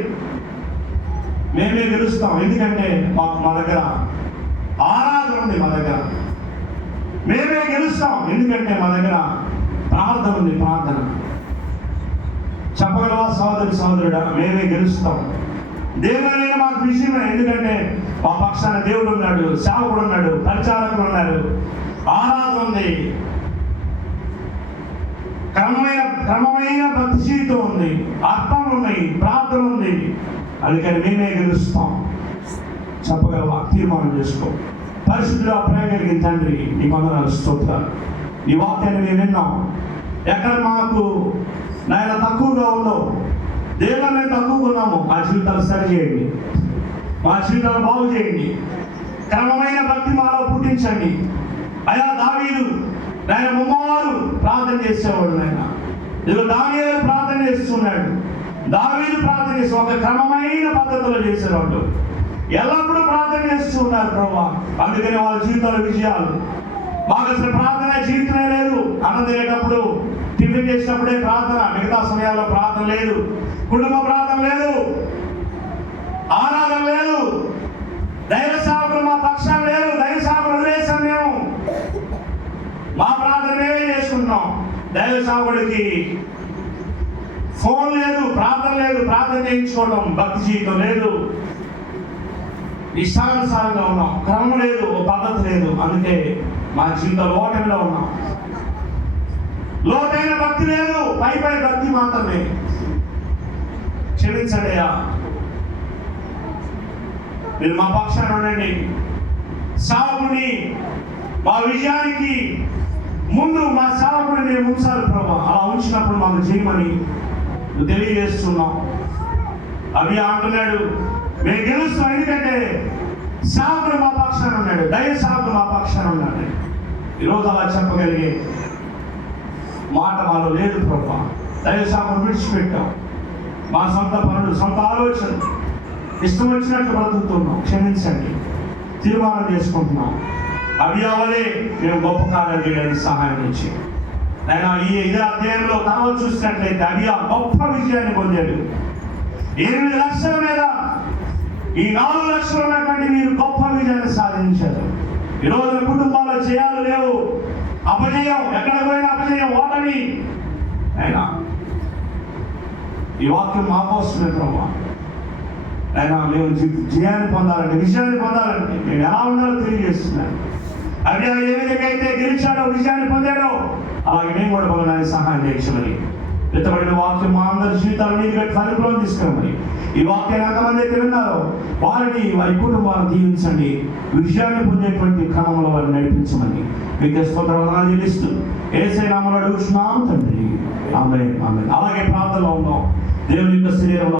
మేమే గెలుస్తాం, ఎందుకంటే మా దగ్గర ఆరాధన ఉంది. మా దగ్గర మేమే గెలుస్తాం, ఎందుకంటే మా దగ్గర ప్రార్థన ఉంది. ప్రార్థన చెప్పగలవా సోదరుడా? మేమే గెలుస్తాం. దేవుడు మాకు విషయమే, ఎందుకంటే మా పక్షాన దేవుడు ఉన్నాడు, సేవకుడు ఉన్నాడు, పరిచారకులు ఉన్నారు, ఆరాధన ఉంది, క్రమమైన భక్తి జీవితం ఉంది, అర్థాలు ఉన్నాయి, ప్రార్థన ఉంది. అందుకని మేమే గెలుస్తాం. చెప్పగలవా? తీర్మానం చేసుకో. పరిశుద్ధుడా, ప్రేమ కలిగిన తండ్రి, నీ వందనాలు, స్తోత్రాలు. ఈ వాక్యాన్ని మేము విన్నాం. ఎక్కడ మాకు నాయన తక్కువగా ఉండవు, దేవుడు మేము తక్కువగా ఉన్నాము, మా జీవితాలు సరి చేయండి, మా జీవితాలు బాగు చేయండి, క్రమమైన భక్తి మాలో పుట్టించండి. అయా దావీదు నాయన ముమ్మవారు ప్రార్థన చేసేవాడు. నాయన ఇదిగో దానియేలు ప్రార్థన చేస్తున్నాడు, దావీదు ప్రార్థన చేసి ఒక క్రమమైన పద్ధతిలో చేసేవాడు. ఎల్లప్పుడూ ప్రార్థన చేస్తూ ఉన్నారు ప్రభువా. అందుకని వాళ్ళ జీవితాల విజయాలు. మాకు అసలు ప్రార్థన జీవితమే లేదు. అన్నం తినేటప్పుడు, టిఫిన్ చేసినప్పుడే ప్రార్థన, మిగతా సమయాల్లో ప్రార్థన లేదు, కుటుంబ ప్రార్థన లేదు, ఆరాధన లేదు, దైవ సేవకులు మా పక్షాన లేరు, దైవ సేవకులు వదిలేసాం మేము. మా ప్రార్థన మేమే చేసుకుంటున్నాం. దైవ సేవకుడికి ఫోన్ లేదు, ప్రార్థన లేదు, ప్రార్థన చేయించుకోవడం, భక్తి జీవితం లేదు, ఇష్టానుసారంగా ఉన్నాం, క్రమం లేదు, పద్ధతి లేదు. అందుకే మా జీవితంలో ఓటమిలో ఉన్నాం. లోతైన భక్తి లేదు, పై భక్తి మాత్రమే. క్షమించండి అయ్యా, మీరు మా పక్షాన ఉండండి. సేవకుడిని మా విజయానికి ముందు మా సేవకుడిని మేము ఉంచాలి ప్రభా. అలా ఉంచినప్పుడు మాకు చేయమని తెలియజేస్తున్నాం. అవి అంటున్నాడు, మేము గెలుస్తాం, ఎందుకంటే సేవకుడు మా పక్షాన ఉన్నాడు, దైవ సేవకుడు మా పక్షాన ఉన్నాడు. ఈరోజు అలా చెప్పగలిగే మాట మాలో లేదు ప్రభా. దైవ సేవకుడు విడిచిపెట్టాం. మా సొంత పనులు, సొంత ఆలోచన, ఇష్టం వచ్చినట్లు బ్రతుకుతున్నాం. క్షమించండి. తీర్మానం చేసుకుంటున్నాం, అవి అవలే మేము గొప్ప కార్యాలు చేయడానికి సహాయం ఇచ్చి. నేను ఇదే అధ్యాయంలో తర్వాత చూసినట్లయితే అవియా గొప్ప విజయాన్ని పొందాడు. 8 లక్షల మీద ఈ 4 లక్షలు ఉన్నటువంటి మీరు గొప్ప విజయాన్ని సాధించారు. ఈరోజు కుటుంబాల్లో చేయాలు లేవు, అపజయం, ఎక్కడ పోయినా అపజయం, ఓటమి. అయినా ఈ వాక్యం మా కోసమే ప్రభా. అయినా మేము జయాన్ని పొందాలంటే, విజయాన్ని పొందాలంటే మేము ఎలా ఉండాలో తెలియజేస్తున్నాను. అవి ఏ విధంగా అయితే గెలిచాడో, విజయాన్ని పొందాడో, అలాగే నేను కూడా పొందడానికి సహాయం చేయించమని విత్తబడిన వాక్యం మా అందరి జీవితాలు నీరు పెట్టి ఫలింపులను తీసుకురమ్మని, ఈ వాక్యాన్ని ఎంతమంది అయితే విన్నారో వారిని వారి కుటుంబాలను దీవించండి, విజయాన్ని పొందేటువంటి క్రమంలో వారిని నడిపించమని మీకు స్తోత్రాలు చెల్లిస్తూ యేసయ్య నామములో అడుగుచున్నాం తండ్రి. ఆమేన్. ఆమేన్. అలాగే ప్రార్థనలో ఉన్నాం. దేవుని యొక్క శరీరంలో